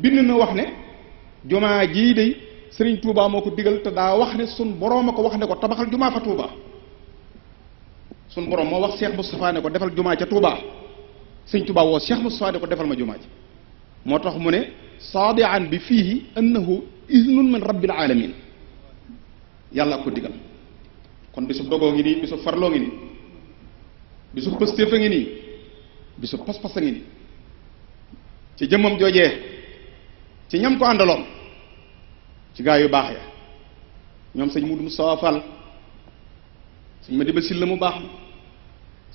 bind na wax ne jumaa jii de sëriñ Touba moo ko digal te daa wax ne sun borom a ko wax ne ko tabaxal jumaa fa Touba sun borom moo wax Cheikh Moustapha ne ko defal jumaa ca Touba sëñ Touba woo Cheikh Moustapha ne ko defal ma jumaa ji moo tax mu ne saadian bi fiihi annahu iznun min rabbil alamin yàlla ko digal kon bisu dogoo ngi nii bisu farloo ngi nii bisu pëstéef a ngi nii bisu pas-pas a ngi nii ci jëmmam joojee ci ñam ko àndaloon ci gaa yu baax ya ñoom sëñ Mudu Mustafa Fall sëñ Madiba Sylla mu baax ma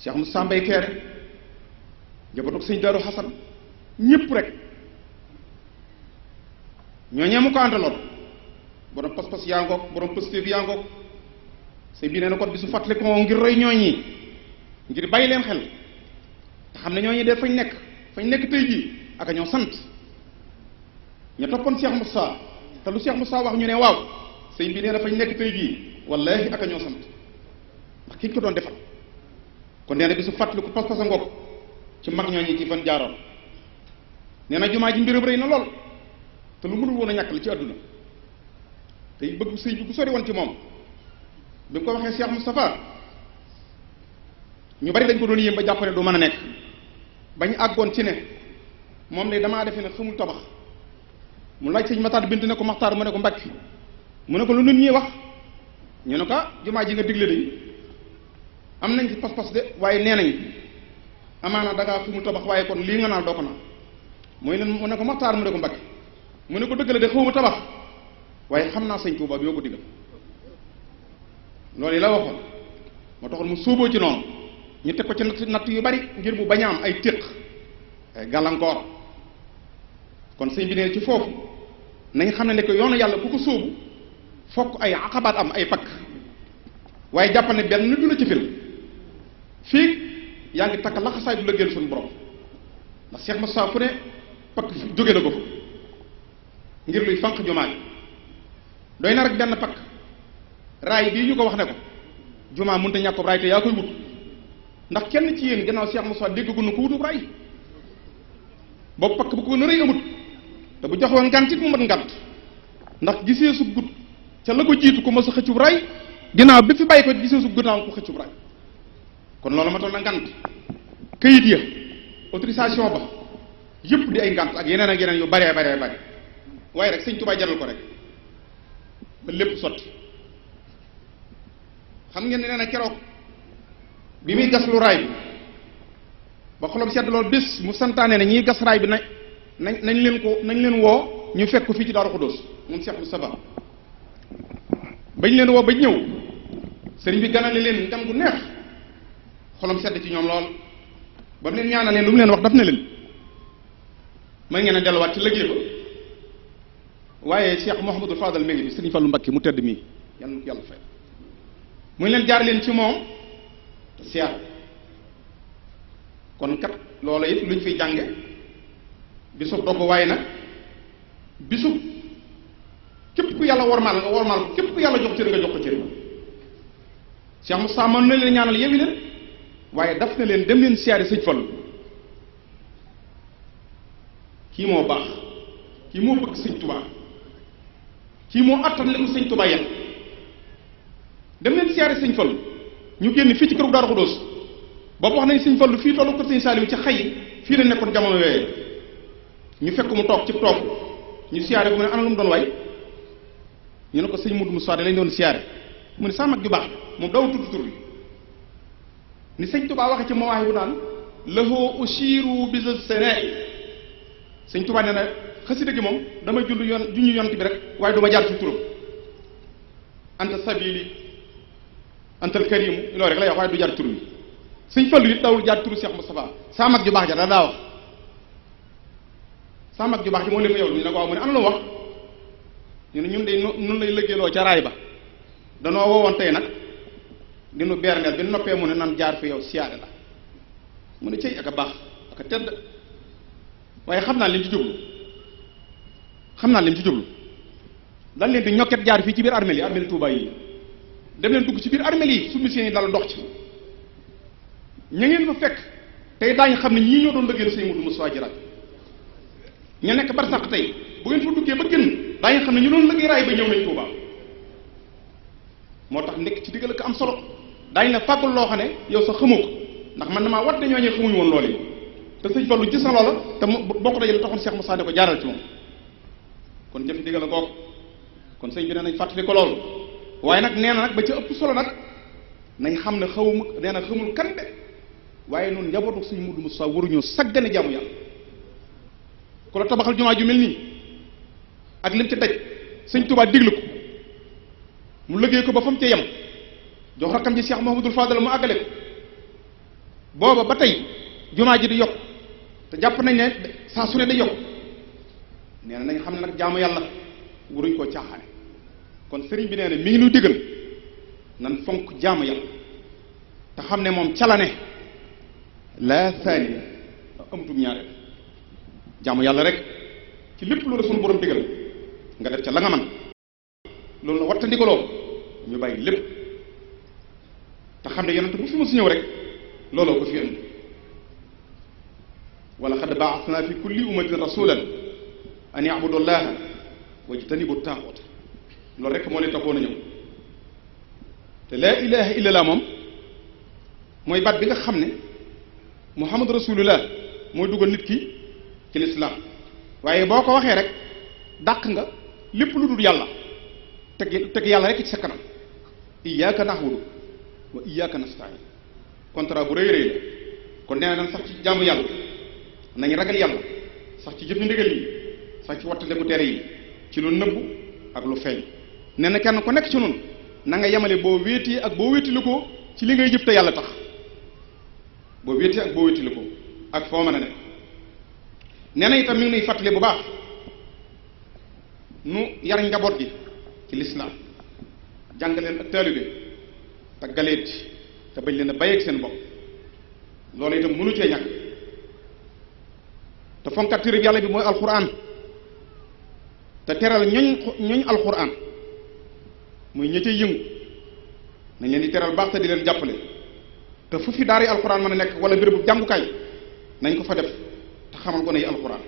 Cheikh Moussa Mbay Keere jabatoog sëñ Daaru Xasan ñépp rek ñooñee mu ko àndaloon borom pas-pas yaa ngoog borom pëstéef yaa ngoog sëñ bi nee na kon bisu fàttali ko ngir roy ñooñi ngir bàyyi leen xel te xam ne ñooñi de fañ nekk tey jii ak a ñoo sant ña toppoon Cheikh Moussa te lu Cheikh Moussa wax ñu ne waaw sëñ bi nee na fañ nekk tey jii wallaahi ak a ñoo sant ndax ki ñu ko doon defal kon nee na bisu fàttali ko pas-pas a ngoog ci mag ñooñi ci fan jaaroon nee na jumaa ji mbiram rëy na lool te lu mënul woon a ñàkk la ci àdduna te bëgg sëñ bi bu sori woon ci moom bi mu ko waxee Cheikh Moustapha ñu bari dañ ko doon yéem ba jàpp ne du mën a nekk bañ àggoon ci ne moom ne damaa defe ne xamul tabax mu laaj sëñ Matar bint ne ko Maxtaar mu ne ko Mbàkke mu ne ko lu nit ñi wax ñu ne ko jumaa ji nga digle de am nañ ci pas-pas de waaye nee nañ amaana dangaa fu mu tabax waaye kon lii nga naan doo ko naan mooy nen mu ne ko Maxtaar mu ne ko Mbàkke mu ne ko dëgg la de xawma tabax waaye xam naa sëñ Tuubaa bi yoo ko digal loolu yi la waxoon moo taxoon mu sóoboo ci noonu ñu teg ko ci natt yu bari ngir mu bañ a am ay téq ay gàllankoor kon sëñ bi ne ci foofu nañ xam ne ko yoonu yàlla ku ko sóobu fokk ay aqabaat am ay pakk waaye jàppal ne benn du la ci fil fii yaa ngi takk laxasaay du la génn suñu borom ndax Cheikh Moussa fu ne pakk jóge na ko fa ngir luy fànq jumaa ji doy na rek benn pakk raay bii ñu ko wax ne ko jumaa mënta ñàkk ko raay te yaa koy wut ndax kenn ci yéen gannaaw Cheikh Moussa dégg gu nu ko wutub raay boobu pakk bu ko na rëy amut te bu joxoon ngant it mu mat ngant ndax gisee su gut ca la ko jiitu ko mos a xëccub ray ginnaaw bi fi bàyyi ko gisee su ginnaaw ko xëccub ray kon loolu matoon na ngant këyit ya autorisation ba yëpp di ay ngant ak yeneen yu bare waaye rek sëñ Tuubaa jaral ko rek ba lépp sotti xam ngeen ne nee na keroog bi muy gas lu raay bi ba xolam sedd loolu bés mu santaane ne ñiy gas raay bi nañ leen woo ñu fekk ko fii ci Daaru Xudoos moom Cheikh Moustapha bañ leen woo ba ñëw sëriñ bi ganale leen gan gu neex xolam sedd ci ñoom lool ba mu leen ñaanalee lu mu leen wax daf ne leen mën ngeen a delluwaat ci liggéey ba waaye Cheikh Mouhamadou Fadal mi ngi fi sëriñ Fallu Mbakke mu tedd mii yàlla na ko yàlla fay muy leen jaar leen ci moom te siyaar kon kat loola it luñ fiy jànge bisub dogg waaye nag bisub képp ku yàlla wormaal nga wormaal ko képp ku yàlla jox cër nga jox ko cër Cheikh Moussa mën na leen ñaanal yewi leen waaye daf na leen dem leen siyaari sëñ Fallu kii moo baax kii moo bëgg sëñ Tuubaa kii moo attan li ko sëñ Tuubaa yet dem leen siyaari sëñ Fallu ñu génn fii ci këru Daaru Xudoos boobu wax nañ sëñ Fallu fii tollu kër sëñ Saaliw ci xay fii la nekkoon jamono yooyee ñu fekk mu toog ci toog ñu siyaare ko mu ne ana lu mu doon way ñu ne ko sëñ Mudu Musaa lañ doon siyaare mu ne sa mag ju baax moom daw tudd tur bi ni sëñ Tuubaa waxe ci Mawaahibu naan lahu ushiru bi Sénégal sëñ Tuubaa nee na xasida gi moom damay junj yont bi rek waaye du ma jaar ci turam anta sabili antal karimu loolu rek lay wax waaye du jaar tur bi sëñ Fallu it dawul jaar turu Cheikh Moustapha sa mag ju baax ja daa wax sa mag ju baax ji moo leen fa yow ñu ne ko waaw mu ne ana lu wax ñu ne ñun de nun lay lëggéeloo ca raay ba danoo woowoon tey nag dinu beerneel bi noppee mu ne nan jaar fi yow siyaare la mu ne cëy ak a baax ak a tedd waaye xam naa leen ci jublu dañ leen di ñokket jaar fii ci biir armeel yi Tuubaa yi dem leen dugg ci biir armeel yi su mission yi dal dox ci ña ngeen fa fekk tey daañu xam ne ñii ñoo doon lëggéeyal sëñ Mudu Musaa ji raay ña nekk barsàq tey bu ngeen fa duggee ba génn daañu xam ne ñu doon lëggéey raay ba ñëw nañ Tuubaa moo tax nekk ci diggal ko am solo daañu la fàggul loo xam ne yow sax xamoo ko ndax man damaa wat dañoo ñee xamuñu woon loolu yi te sëñ Fallu gis na loola te bokk dajale taxoon Cheikh Moussa ne ko jaaral ci moom kon jëf diggal a goog kon sëñ bi nee nañ fàttali ko loolu waaye nag nee na nag ba ci ëpp solo nag nañ xam ne xamul kan de waaye noonu njabootu sëñ Mudu Musaa waruñoo saggane jaamu yàlla ku la tabaxal jumaa ju mel nii ak lim ci daj sëñ Tuubaa diglu ko mu liggéey ko ba fa mu ca yem jox rakkam ji Cheikh Mouhamadul Fadal mu àggale ko booba ba tey jumaa ji di yokk te jàpp nañ ne saa su ne day yokk nee na nañ xam ne nag jaamu yàlla waruñ koo caaxaane kon sëriñ bi nee na mi ngi nuy digal nan fonk jaamu yàlla te xam ne moom ca la ne laa saani amutum ñaareel jaamu yàlla rek ci lépp loolu sunu borom digal nga def ca la nga man loolu la wattandikoloo ñu bàyyi lépp te xam ne yonent bu fi mu si ñëw rek looloo ko fi indi wala xad baasna fi kulli ummatin rasulan an yabudu llaha wajtanibu taaxut loolu rek moo leen taxoon a ñëw te laa ilaha illa llah moom mooy baat bi nga xam ne muhammad rasulullah mooy dugal nit ki ci lislaam waaye boo ko waxee rek dàq nga lépp lu dul yàlla teg yàlla rek ci sa kanam iyyaka na'budu wa iyyaka nasta'in contrat bu rëy rëy la kon nee na nan sax ci jaamu yàlla nañ ragal yàlla sax ci jëf ñu ndigal yi sax ci wattandeku tere yi ci lu nëbbu ak lu feeñ nee na kenn ku nekk ci noonu na nga yemale boo wéetee ak boo wéetili ko ci li ngay jëf te yàlla tax boo wéetee ak boo wéetili ko ak foo mën a nekk nee na itam mi ngi nuy fàttali bu baax nu yar njaboot gi ci lislaam jàngaleen ak taalibe te galeet te bañ leen a bàyyeeg seen bopp loolu itam mënu cee ñàkk te fonkat téere yàlla bi mooy alquran te teral ñoñ alquran muy ña cay yëngu nañ leen di teral baax te di leen jàppale te fu fi daara yi alquran mën a nekk wala bérébu jàngukaay nañ ko fa def te xamal gone yi alxuraan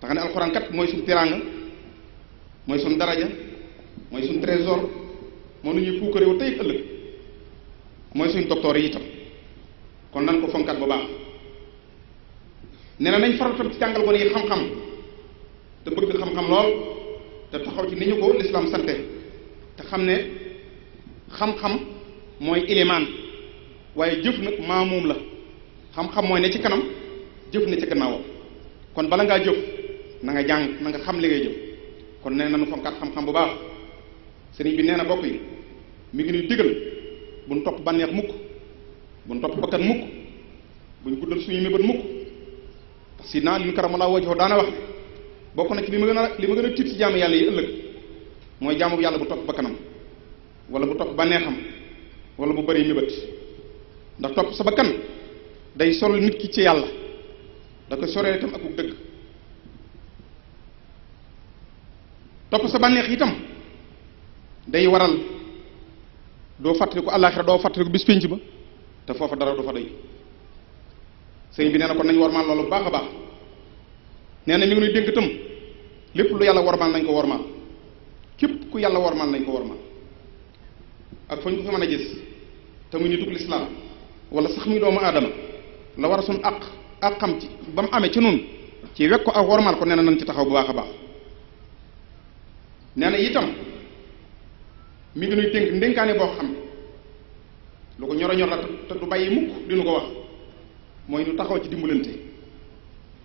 te xam ne alxuraan kat mooy suñ teraanga mooy suñ daraja mooy suñ trésor moom lu ñuy puukaréewu tey ak ëllëg mooy suñ docteur yi itam kon nan ko fonkat bu baax nee na nañ faral tam ci jàngal gone yi xam-xam te bëgg xam-xam lool te taxaw ci ni ñu ko lislaam sante te xam ne xam-xam mooy ilimaan waaye jëf nag maamuum la xam-xam mooy ne ci kanam jëf ne ci gannaawam kon bala ngaa jëf na nga jàng na nga xam li ngay jëf kon nee nañu fonkat xam-xam bu baax sëriñ bi nee na bokk yi mi ngi nuy digal buñ topp bànneex mukk buñ topp bakkan mukk buñ guddal suñu mébét mukk parce que naa li ñu karamalaa wajho daana wax bokk na ci li ma gën a tiit ci jaamu yàlla yi ëllëg mooy jaamu bu yàlla bu topp bakkanam wala bu topp bànneexam wala bu bëri mébét ndax topp sa bakkan day sorol nit ki ci yàlla da koy soreel itam akuk dëgg topp sa bànneex itam day waral doo fàttaliku àllaaxira doo fàttaliku bis pénc ba te foofa dara du fa doy sëñ bi nee na kon nañ wormaal loolu bu baax a baax nee na mi ngi nuy dénk itam lépp lu yàlla wormaal nañ ko wormaal képp ku yàlla wormaal nañ ko wormaal ak fa ñu ko fi mën a gis te muy nituk lislaam wala sax muy doomu aadama la war a suñ ak xam ci ba mu amee ci nun ci wekk ko ak wormaal ko nee na nañ ci taxaw bu baax a baax nee na itam mi ngi nuy dénk ndénkaane boo xam lu ko ñor a ñor la te du bàyyi mukk dinu ko wax mooy nu taxaw ci dimbalante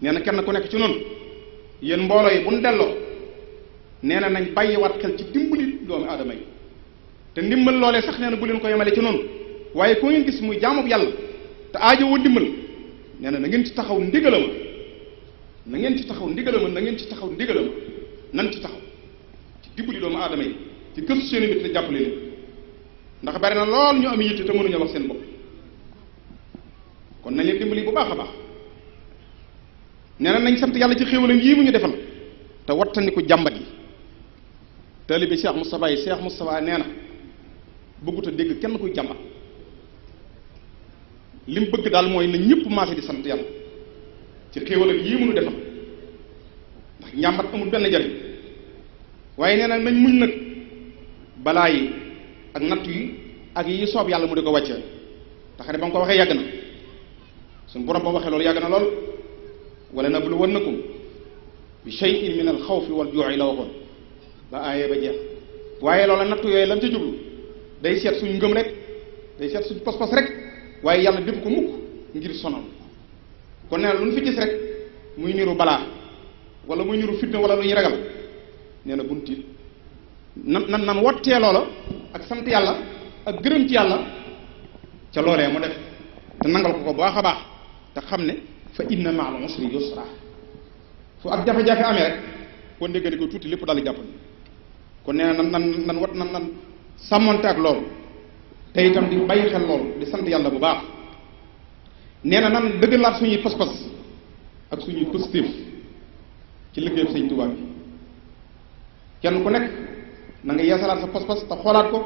nee na kenn ku nekk ci noonu yéen mbooloo yi bu nu delloo nee na nañ bàyyiwaat xel ci dimbali doomu aadama yi te ndimbal loolee sax nee na bu leen ko yemale ci noonu waaye koo ngeen gis muy jaamu yàlla te aajowoo ndimbal nee na ngeen ci taxaw ndigalama na ngeen ci taxaw ndigalama na ngeen ci taxaw ndigalama nan ci taxaw ci dimbali doomu aadama yi ci gëstu seen nit te jàppale leen ndax bari na lool ñu am yitte te mënuñu wax seen bopp kon nañ leen dimbali bu baax a baax nee na nañ sant yàlla ci xéewalam yii mu ñu defal te wattandiku jàmbat yi taalibe Cheikh Moustapha yi Cheikh Moustapha nee na bëggut a dégg kenn kuy jàmbat li mu bëgg daal mooy na ñëpp maase di sant yàlla ci xéewalam yii mu ñu defal ndax njàmbat amul benn jariñ waaye nee na nañ muñ nag balaa yi ak natt yi ak yi soob yàlla mu di ko wàccee tax ne ba nga ko waxee yàgg na suñu borom ba waxee loolu yàgg na lool wala nabluwannakum bi shay'in min al xawfi wal juu'i la waxoon ba aayee ba jeex waaye loola natt yooyu lam ca jublu day seet suñu ngëm rek day seet suñu pas-pas rek waaye yàlla def ko mukk ngir sonal kon nee na lu ñu fi gis rek muy niru balaa wala muy niru fitna wala lu ñuy ragal nee na bunti nan wottee loola ak sant yàlla ak gërëm ci yàlla ca loolee mu def te nangal ko baax a baax te xam ne fa inna ma'al usri yusra fu ak jafe-jafe amee rek kon déggandi ko tuuti lépp daal di jàppal kon nee na nan sàmmonte ak loolu te itam di bàyyi xel loolu di sant yàlla bu baax nee na nan dëggalaat suñuy pas-pas ak suñuy positif ci liggéeyu Sëñ Tuubaa bi kenn ku nekk na nga yeesalaat sa pas-pas te xoolaat ko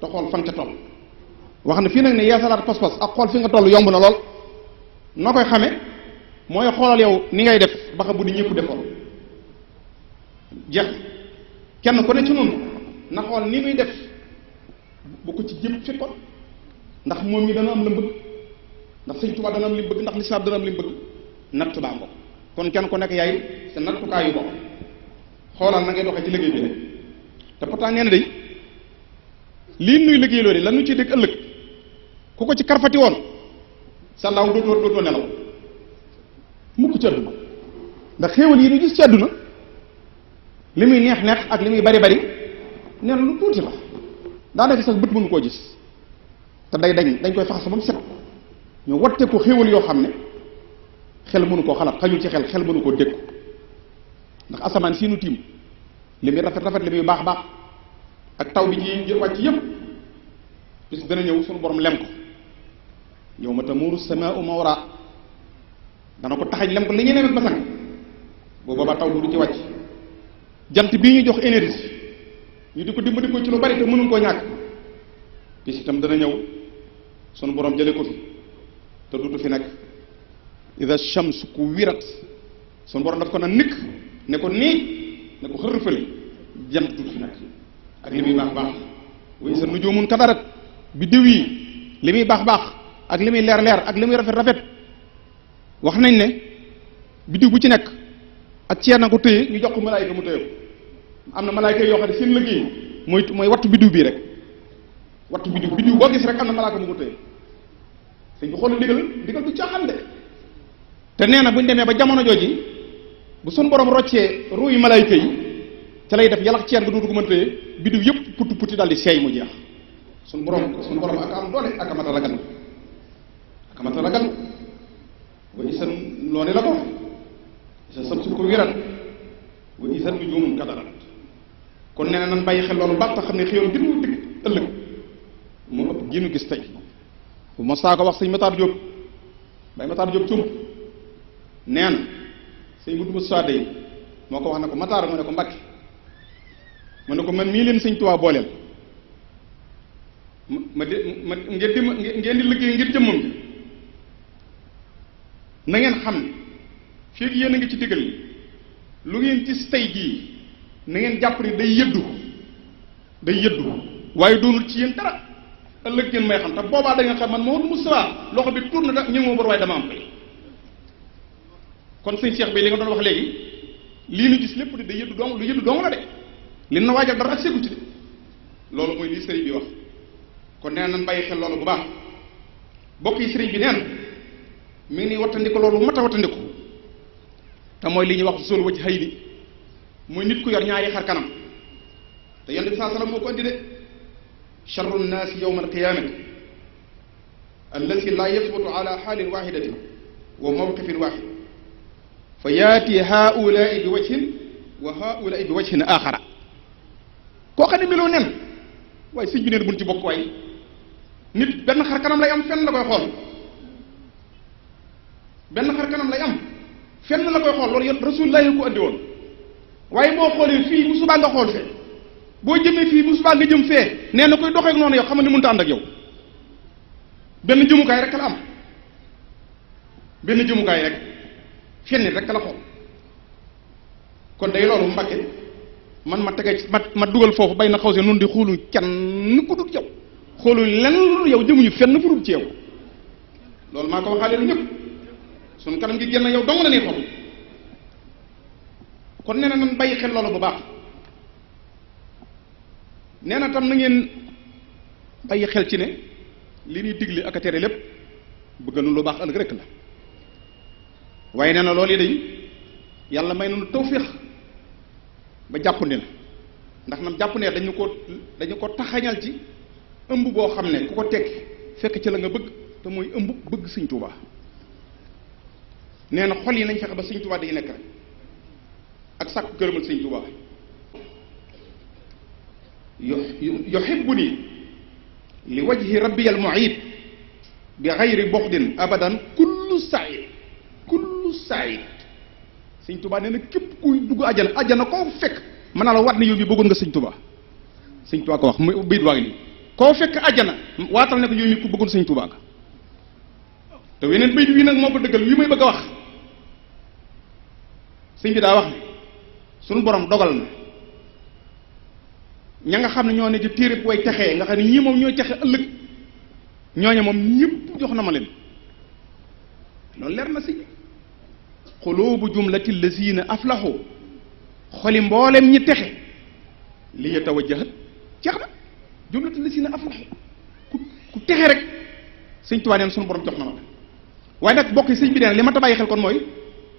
te xool fan ca toll wax na fii nag ne yeesalaat pas-pas ak xool fi nga toll yomb na lool noo koy xamee mooy xoolal yow ni ngay def ba xam bu ni ñëpp defoon jeex kenn ku ne ci noonu na xool ni muy def bu ko ci jëpp fekkoon ndax moom mi dana am la bëgg ndax Sëñ Tuubaa dana am li bëgg ndax lislaam dana am li bëgg natt baa ngo kon kenn ku nekk yaay sa nattukaay yu bokk xoolal na ngay doxee ci liggéey bi de te pourtant nee na day lii nuy liggéey loolu lan nu ciy dégg ëllëg ku ko ci karfati woon sa law dootoo nelaw mukk ci àdduna ndax xéewal yi ñu gis ci àdduna li muy neex neex ak li muy bari bari nee na lu tuuti la daanaka sax bët mënu koo gis te dañ koy faxas ba mu set ñu watte ko xéewal yoo xam ne xel mënu koo xalaat xajul ci xel mënu koo dégg ndax asamaan si nu tiim li muy rafet rafet li muy baax baax ak taw bi ci wàcc yépp bis dana ñëw suñu borom lem ko yawma tamuuru samaa'u mawraa dana ko taxañ lem ko li ñuy nemet ba sang boo boobaa taw du ci wàcc jant bii ñu jox énergie ñu di ko dimbali ko ci lu bari te mënuñ koo ñàkk bis itam dana ñëw sunu borom jële ko fi te dutu fi nekk ida shamsu ku wirat sun borom daf ko na nikk ne ko nii ne ko xërëfale jant tuuti fi nekk ak li muy baax baax wa isa nujumun kadarat biddiw yi li muy baax baax ak li muy leer leer ak li muy rafet rafet wax nañ ne biddiw bu ci nekk ak ceer na ko téye ñu jox ko malaayika mu téye ko am na malaayika yoo xam ne seen liggéey mooy wattu biddiw bii rek wattu biddiw boo gis rek am na malaaka mu ko téye sëñ bi xool ndigal du caaxaan de te nee na bu ñu demee ba jamono jooji bu sun borom roccee ruuy malaayika yi ca lay def yàlla ceen nga dootu ko mën téye biddiw yëpp putti putti daal di seey mu jeex sun borom ak am doole ak amata ragal wa isan loone la ko isa sam su ko wirat wa isan nu juumum kadarat kon nee na nan bàyyi xel loolu baax te xam ne xéewal gën mu dikk ëllëg moo ëpp gi nu gis tey bu ma saa ko wax sëñ Matar Diop bay Matar Diop cum nee na sëñ bu duma saade yi moo ko wax ne ko Matar mu ne ko Mbàkke mu ne ko man mii leen sëñ Tuubaa booleel ngeen di liggéey ngir jëmmam ji na ngeen xam ne fii yéen a ngi ci digal li lu ngeen gis tey jii na ngeen jàpp ne day yëddu waaye doonul ci yéen dara ëllëg ngeen may xam te boobaa da ngeen xam man Mouhamadou Moustapha loxo bi tourne da ñu moo bor waaye dama am fay kon sëñ Cheikh bi li nga doon wax léegi lii nu gis lépp de day yëddu dong lu yëddu dong la de li na waajal dara ak ségu ci de loolu mooy lii sëriñ bi wax kon nee nan bàyyi xel loolu bu baax bokk yi sëriñ bi neen mi ngi nii wattandiku loolu mat a wattandiku te mooy li ñuy wax sóolu wa ci xëy ni muy nit ku yor ñaari xar kanam te yonent bi saa salaam moo ko andi de charru nnaasi yowma alqiyamati allati laa yasbutu ala xaalin waxidatin wa mawqifin waxid fa yaati haulaai bi wajhin wa haulaai bi wajhin axara koo xam ne meloo nen waaye sëñ bi neen buñ ci bokk waay nit benn xar kanam lay am fenn la koy xool benn xar kanam lay am fenn la koy xool loolu yot rasulullahi ko andi woon waaye boo xoolee fii bu subaa nga xool fee boo jëmee fii bu subaa nga jëm fee nee na koy doxeek noonu yow xam ne mënut a ànd ak yow benn jëmukaay rek la am benn jëmukaay rek fenn rek la xool kon day loolu Mbàkke man ma tege ma dugal foofu bay na xaw see nun di xooluñ kenn ku dul yow xooluñ lenn lu dul yow jëmuñu fenn fu dul ci yow loolu maa ko waxaale lu ñëpp suñ kanam gi génn yow dong la nii xool kon nee na nan bàyyi xel loolu bu baax nee na tam na ngeen bàyyi xel ci ne li ñuy digle ak a tere lépp bëgg nu lu baax ëllëg rek la waaye nee na loolu yi dañ yàlla may nañu tawféex ba jàppandi na ndax nam jàpp ne dañu ko taxañal ci ëmb boo xam ne ku ko tekki fekk ci la nga bëgg te mooy ëmb bëgg sëñ Tuubaa nee na xol yi nañ fexe ba sëñ Tuubaa day nekk rek ak sàkku gërëmal sëñ Tuubaa yuhibbuni li wajhi rabbiyal mu'id bi ghayri buxdin abadan kullu said sëñ Tuubaa nee na képp kuy dugg ajjana koo fekk mën naa la waat ne yow bi bëggoon nga sëñ Tuubaa sëñ Tuubaa ko wax muy biit waa ngi nii koo fekk ajjana waatal ne ko yow mi ku bëggoon sëñ Tuubaa nga te weneen bayit wii nag moo ko dëggal wi may bëgg a wax sëñ bi daa wax ne suñu borom dogal na ña nga xam ne ñoo ne ci téereb way texee nga xam ne ñii moom ñooy texe ëllëg ñooñe moom ñëpp jox na ma leen loolu leer na si xulubu jumlati lazina aflahu xoli mboolem ñi texe li yatawajjahat jeex na jumlati lazina aflahu ku texe rek sëñ Tuubaa neen suñu borom jox na ma waaye nag bokk sëñ bi neen li ma ta bàyyi xel kon mooy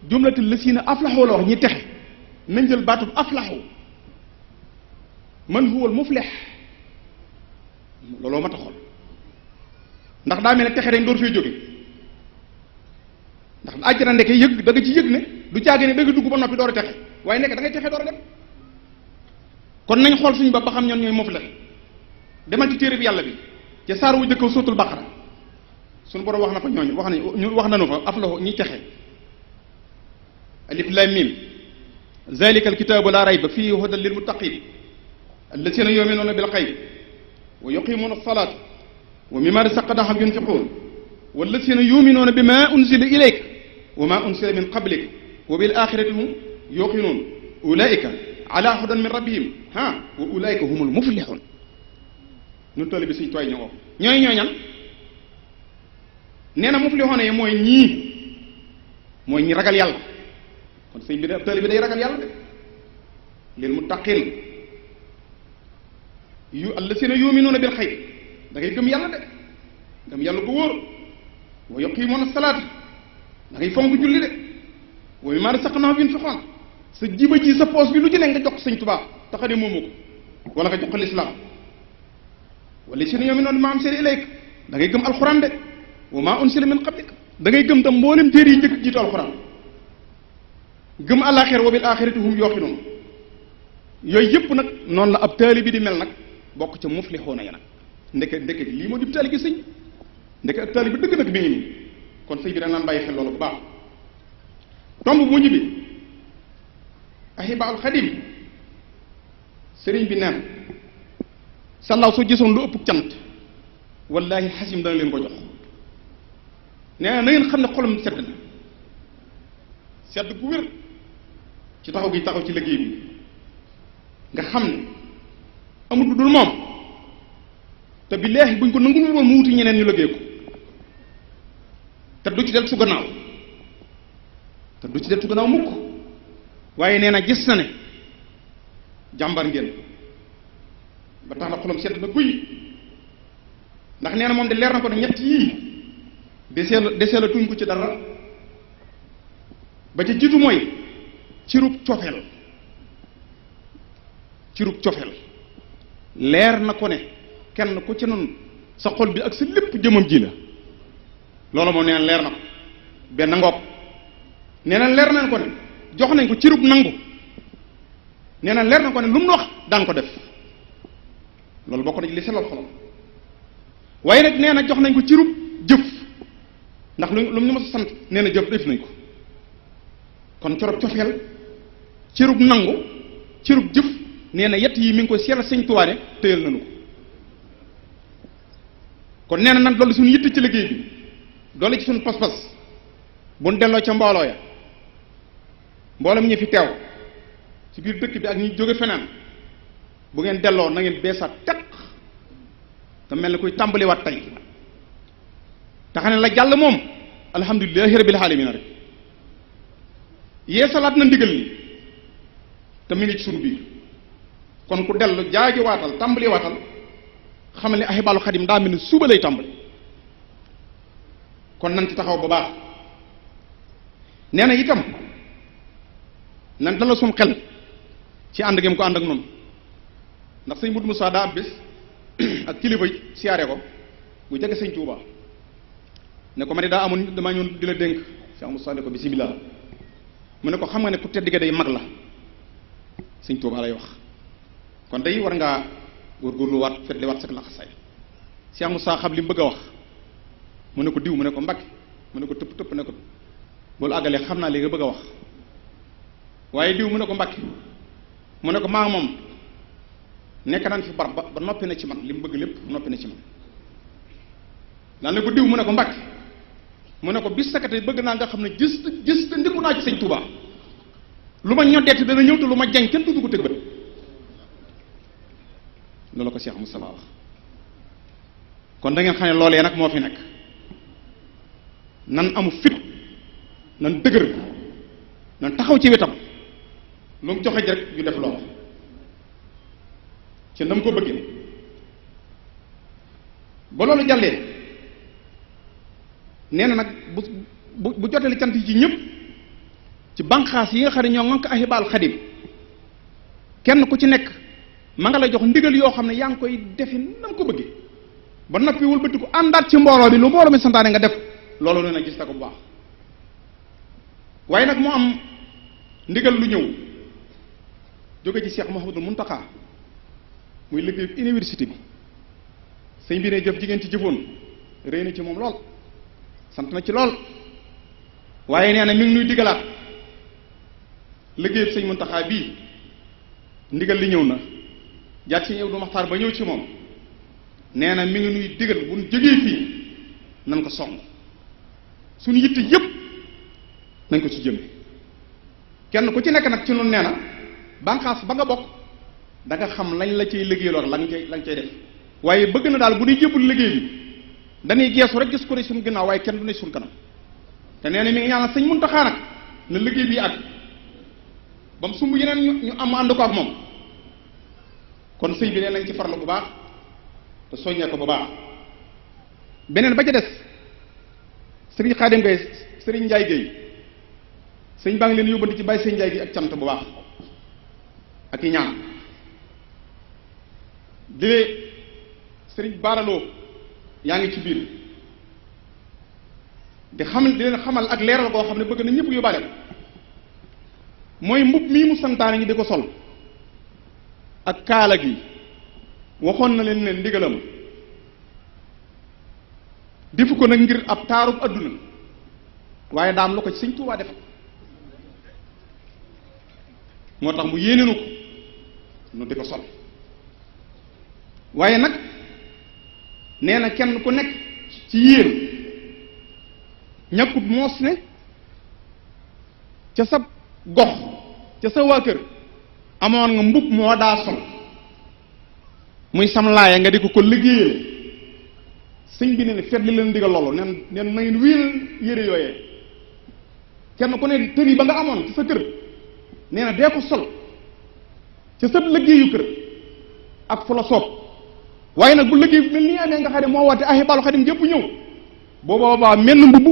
jumlati lazina aflahu la wax ñi texe nañ jël baatub aflahu man huwal muflih looloo ma taxoon ndax daa mel ne texe dañ door fee jóge ndax àjjana ndeke yëg da nga ci yëg ne du caage ne da nga dugg ba noppi door a texe waaye nekk da ngay texe door a dem kon nañ xool suñu bopp ba xam ñoon ñooy muflih demal ci téere bi yàlla bi ca saar wu jëkkaw suratul baqara suñu borom wax na fa ñooñu wax nañu fa aflahu ñi texe alif lam mim zalika alkitabu la rayba fihi hudan lil muttaqin alladhina yu'minuna bil ghaybi wa yuqimuna as-salata wa mimma razaqnahum yunfiqun walladhina yu'minuna bima unzila ilayka wa ma unsila min qablik wa bil axirati hum yuqinuun ulaika ala hudan min rabbihim wa ulaika humul muflihun ñun toll bi suñ tooy ñoo ñooy ñooñan nee na muflihun yi mooy ñi ragal yàlla kon sëñ bi ne toll bi day ragal yàlla de lil muttaqin allasina yuminuuna bil xayb da ngay gëm yàlla de gëm yàlla bu wóor wa yuqimuuna salaata da ngay fonk julli de wa mimmaa razaqnaahum yunfiquun sa jiba ji sa poos bi lu ci ne nga jox sëñ Tuubaa taxa ne moomu ko wala nga jox ko lislaam wallazina yu'minuuna bimaa unzila ilayka da ngay gëm alxuraan de wa maa unzila min qablika da ngay gëm tam mboolem téere yi njëkk jiitu alxuraan gëm àllaaxira wa bil aaxirati hum yuuqinuun yooyu yëpp nag noonu la ab taali bi di mel nag bokk ca muflixuuna ya nag ndeke lii moo di taali bi sëñ ndeke ab taali bi dëgg nag mi ngi nii kon sëñ bi da naan bàyyi xel loolu bu baax tomb bu mujj bi ahibaul xadim sëriñ bi neen sallaaw soo gisoon lu ëpp cant wallahi xasim dana leen ko jox nee na ngeen xam ne xolam sedd na sedd bu wér ci taxaw gi taxaw ci liggéey bi nga xam ne amul lu dul moom te billaahi buñ ko nangul woon mu wuti ñeneen ñu liggéey ko te du ci del su gannaaw mukk waaye nee na gis na ne jàmbar ngeen ba tax na xolam sedd na guy ndax nee na moom de leer na ko ne ñett yii desee la tuñ ko ci dara ba ca jiitu mooy cirub cofeel leer na ko ne kenn ku ci noonu sa xol bi ak sa lépp jëmam ji la loolu moom nee na leer na ko benn ngoog nee na leer nañ ko ne jox nañ ko cirub nangu nee na leer na ko ne lu mu wax daan ko def loolu bokk na ci li sellal xolam waaye nag nee na jox nañ ko cirub jëf ndax lu mu ñu ma sa sant nee na jëf def nañ ko kon cirub cofeel cirub nangu cirub jëf nee na yett yi mi ngi koy seeral sëñ Tuubaa ne téyal nañu ko kon nee na nag dolli suñu yitte ci liggéey bi dolli ci suñu pas-pas bu nu delloo ca mbooloo ya mboolem ñi fi teew ci biir dëkk bi ak ñi jóge feneen bu ngeen delloo na ngeen beesaat teq te mel ni kuy tàmbaliwaat tey te xam ne la jàll moom alhamdulilahi rabbil aalamiina rek yeesalaat na ndigal li te mi ngi ci suñu biir kon ku dellu jaajuwaatal tàmbaliwaatal xamal ne ahibaalu xadim daa mel ni suba lay tàmbali kon nan ci taxaw ba baax nee na itam nan dala suñ xel ci ànd ngeen ko ànd ak noonu ndax sëñ Mudu Musaa daa am bés ak kilifa yi siyaare ko bu jege sëñ Tuubaa ne ko ma ne daa amoon damaa ñëw di la dénk Cheikh Moussa ne ko bisimilah mu ne ko xam nga ne ku tedd ga day mag la sëñ Tuubaa lay wax kon day war ngaa góorgóorlu waat fetli waat sak laxasaay Cheikh Moussa xam li mu bëgg a wax mu ne ko diw mu ne ko Mbàkke mu ne ko tëpp ne ko boolu àggalee xam naa léegi bëgg a wax waaye diw mu ne ko Mbàkke mu ne ko maa moom nekk naan fi barab ba noppi na ci man li mu bëgg lépp noppi na ci man daan ne ko diw mu ne ko Mbàkke mu ne ko bis sakate bëgg naa nga xam ne gis te ndiku naa ci sëñ Tuubaa lu ma ñoddeeti dana ñëw te lu ma jañ kenn du ko tëg bët loolu ko Cheikh Moustapha wax kon da ngeen xam ne loolee nag moo fi nekk nan amu fit nan dëgër nan taxaw ci wetam lu mu joxe ji rek ñu def loolu ci na mu ko bëggee ba loolu jàllee nee na nag bu jotali cant yi ci ñëpp ci banqaas yi nga xam ne ñoo ngank ahibaal xadim kenn ku ci nekk ma nga la jox ndigal yoo xam ne yaa ngi koy defi na mu ko bëggee ba noppi wëlbati ko àndaat ci mbooloo bi lu mbooloo mi santaane nga def loolu nee na gis na ko bu baax waaye nag moo am ndigal lu ñëw jóge ci Cheikh Mouhamadul Mountakha muy liggéey université bi sëñ bi ne jëf jigéen ci jëfoon réy na ci moom lool sant na ci lool waaye nee na mi ngi nuy digalaat liggéey sëñ Mountakha bii ndigal li ñëw na jaat si ñëw du maxtaar ba ñëw ci moom nee na mi ngi nuy digal bu ñu jógee fii nan ko song suñu yitte yëpp nañ ko ci jëm kenn ku ci nekk nag ci nun nee na bànqaas ba nga bokk da nga xam lañ la cay liggéeyloo la nga cay def waaye bëgg na daal bu ñuy jébbul liggéey bi dañuy geesu rek gis ko ne suñu ginnaaw waaye kenn du ne suñu kanam te nee na mi ngi ñaanal sëñ Muntaxa nag na liggéey bi àgg ba mu sumb yeneen ñu am ànd ko ak moom kon sëñ bi nee nañ ci farlu bu baax te soññee ko bu baax beneen ba ca des sëriñ Xaadim Gay sëriñ Njaay Gay sëñ baa ngi leen yóbbante ci bàyyi sëñ Njaay gi ak cant bu baax ak i ñaan di lee sëriñ baaraloo yaa ngi ci biir di leen xamal ak leeral koo xam ne bëgg na ñëpp yóbbaale ko mooy mbub mii mu santaane ñi di ko sol ak kaala gi waxoon na leen ndigalam defu ko nag ngir ab taarub adduna waaye daam lu ko ci sëñ Tuubaa def moo tax mu yéenenu ko nu di ko sol waaye nag nee na kenn ku nekk ci yéen ñàkkut moos ne ca sa gox ca sa waa kër amoon nga mbub moo daa sol muy sam laaya nga di ko liggéeyal sëñ bi ne fet li leen digal loolu nen na ngeen wéyal yére yooyee kenn ku ne tër yi ba nga amoon ci sa kër nee na dee ko sol ca sa liggéeyu kër ak fu la soob waaye nag bu liggéey mel nii amee nga xam ne moo woote Ahibahil Khadim gépp ñëw boobaa menn mbubb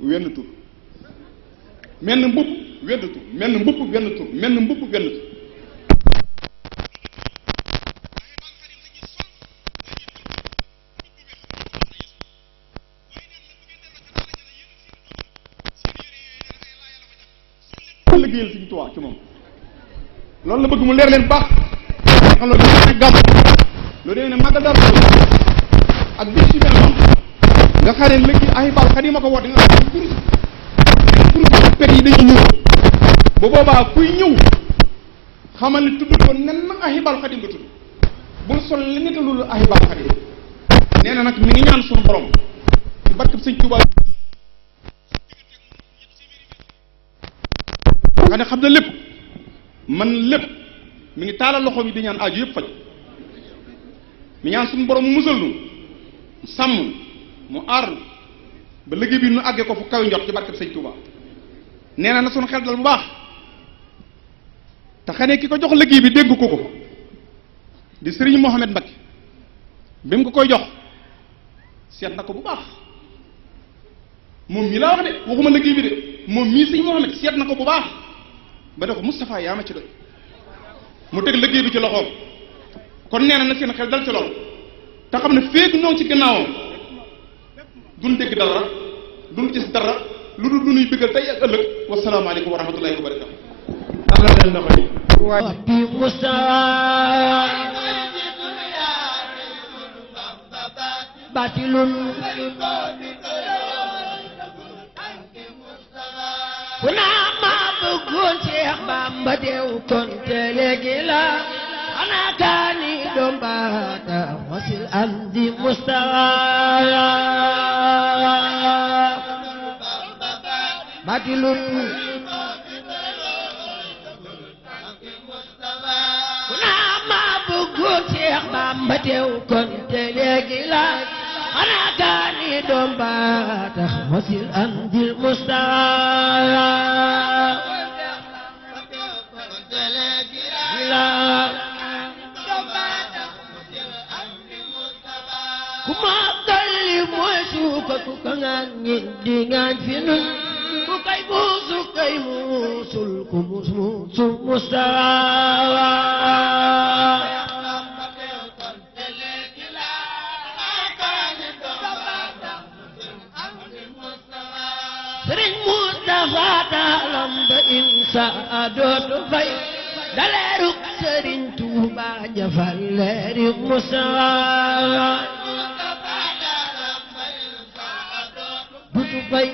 wenn tur menn mbubb wenn tur menn mbubb wenn tur menn mbubb wenn tur liggéeyal Sëriñ Tuubaa ci moom loolu la bëgg mu leer leen baax xam loolu dina gàmm loolu dee ne màggal dara ak bis yu mel noonu nga xam ne léegi Ahibahil Khadim ma ko woote nga xam ne kurus per yi dañuy ñëw bu boobaa kuy ñëw xamal ne tudd ko nen na Ahibahil Khadim nga tudd bul sol li nit a loolu Ahibahil Khadim nee na nag mi ngi ñaan suñu borom ci barkeb Sëriñ Tuubaa nga ne xam na lépp man lépp mi ngi taalal loxo bi di ñaan aaju yëpp faj mi ñaan suñu borom mu musal nu mu sàmm mu aar ba liggéey bi nu àggee ko fu kaw njot ci barkeb Sëñ Tuuba nee na suñu xel dal bu baax te xane ki ko jox liggéey bi dégg ko di Sëriñ Mohamed Mbacké bi mu ko koy jox seet na ko bu baax moom mii laa wax de waxuma liggéey bi de moom mii Sëñ Mohamed seet na ko bu baax ba ne ko Moustapha yaa ma ci doy mu teg liggéey bi ci loxoom kon nee na seen xel dal ci loolu te xam ne féeg ñoo ngi ci gannaawam duñ dégg dara duñ gis dara lu dul du ñuy bëggal tey ak ëllëg wasalaamaaleykum wa rahmatullahi wa barakatu Allah dal na ko bi Mustafa batilun kuna ma bëggoon Cheikh Bamba deew kon te léegi la xanaa kaani doom baata wasil am di Mustafa batilun kuna ma bëggoon Cheikh Bamba deew kon te léegi la xanaa kaani doom baata wasil am di Mustafa kuma kalli mooy suuka ku ka ngaan ngin di ngaan fi nun ku kay muusu kay muusul ku muus muusul Mustafa Sëriñ Mustafa taalam ba insa dootu fay daleeru Sëriñ Tuuba jafal leeri Mustafa dutu fay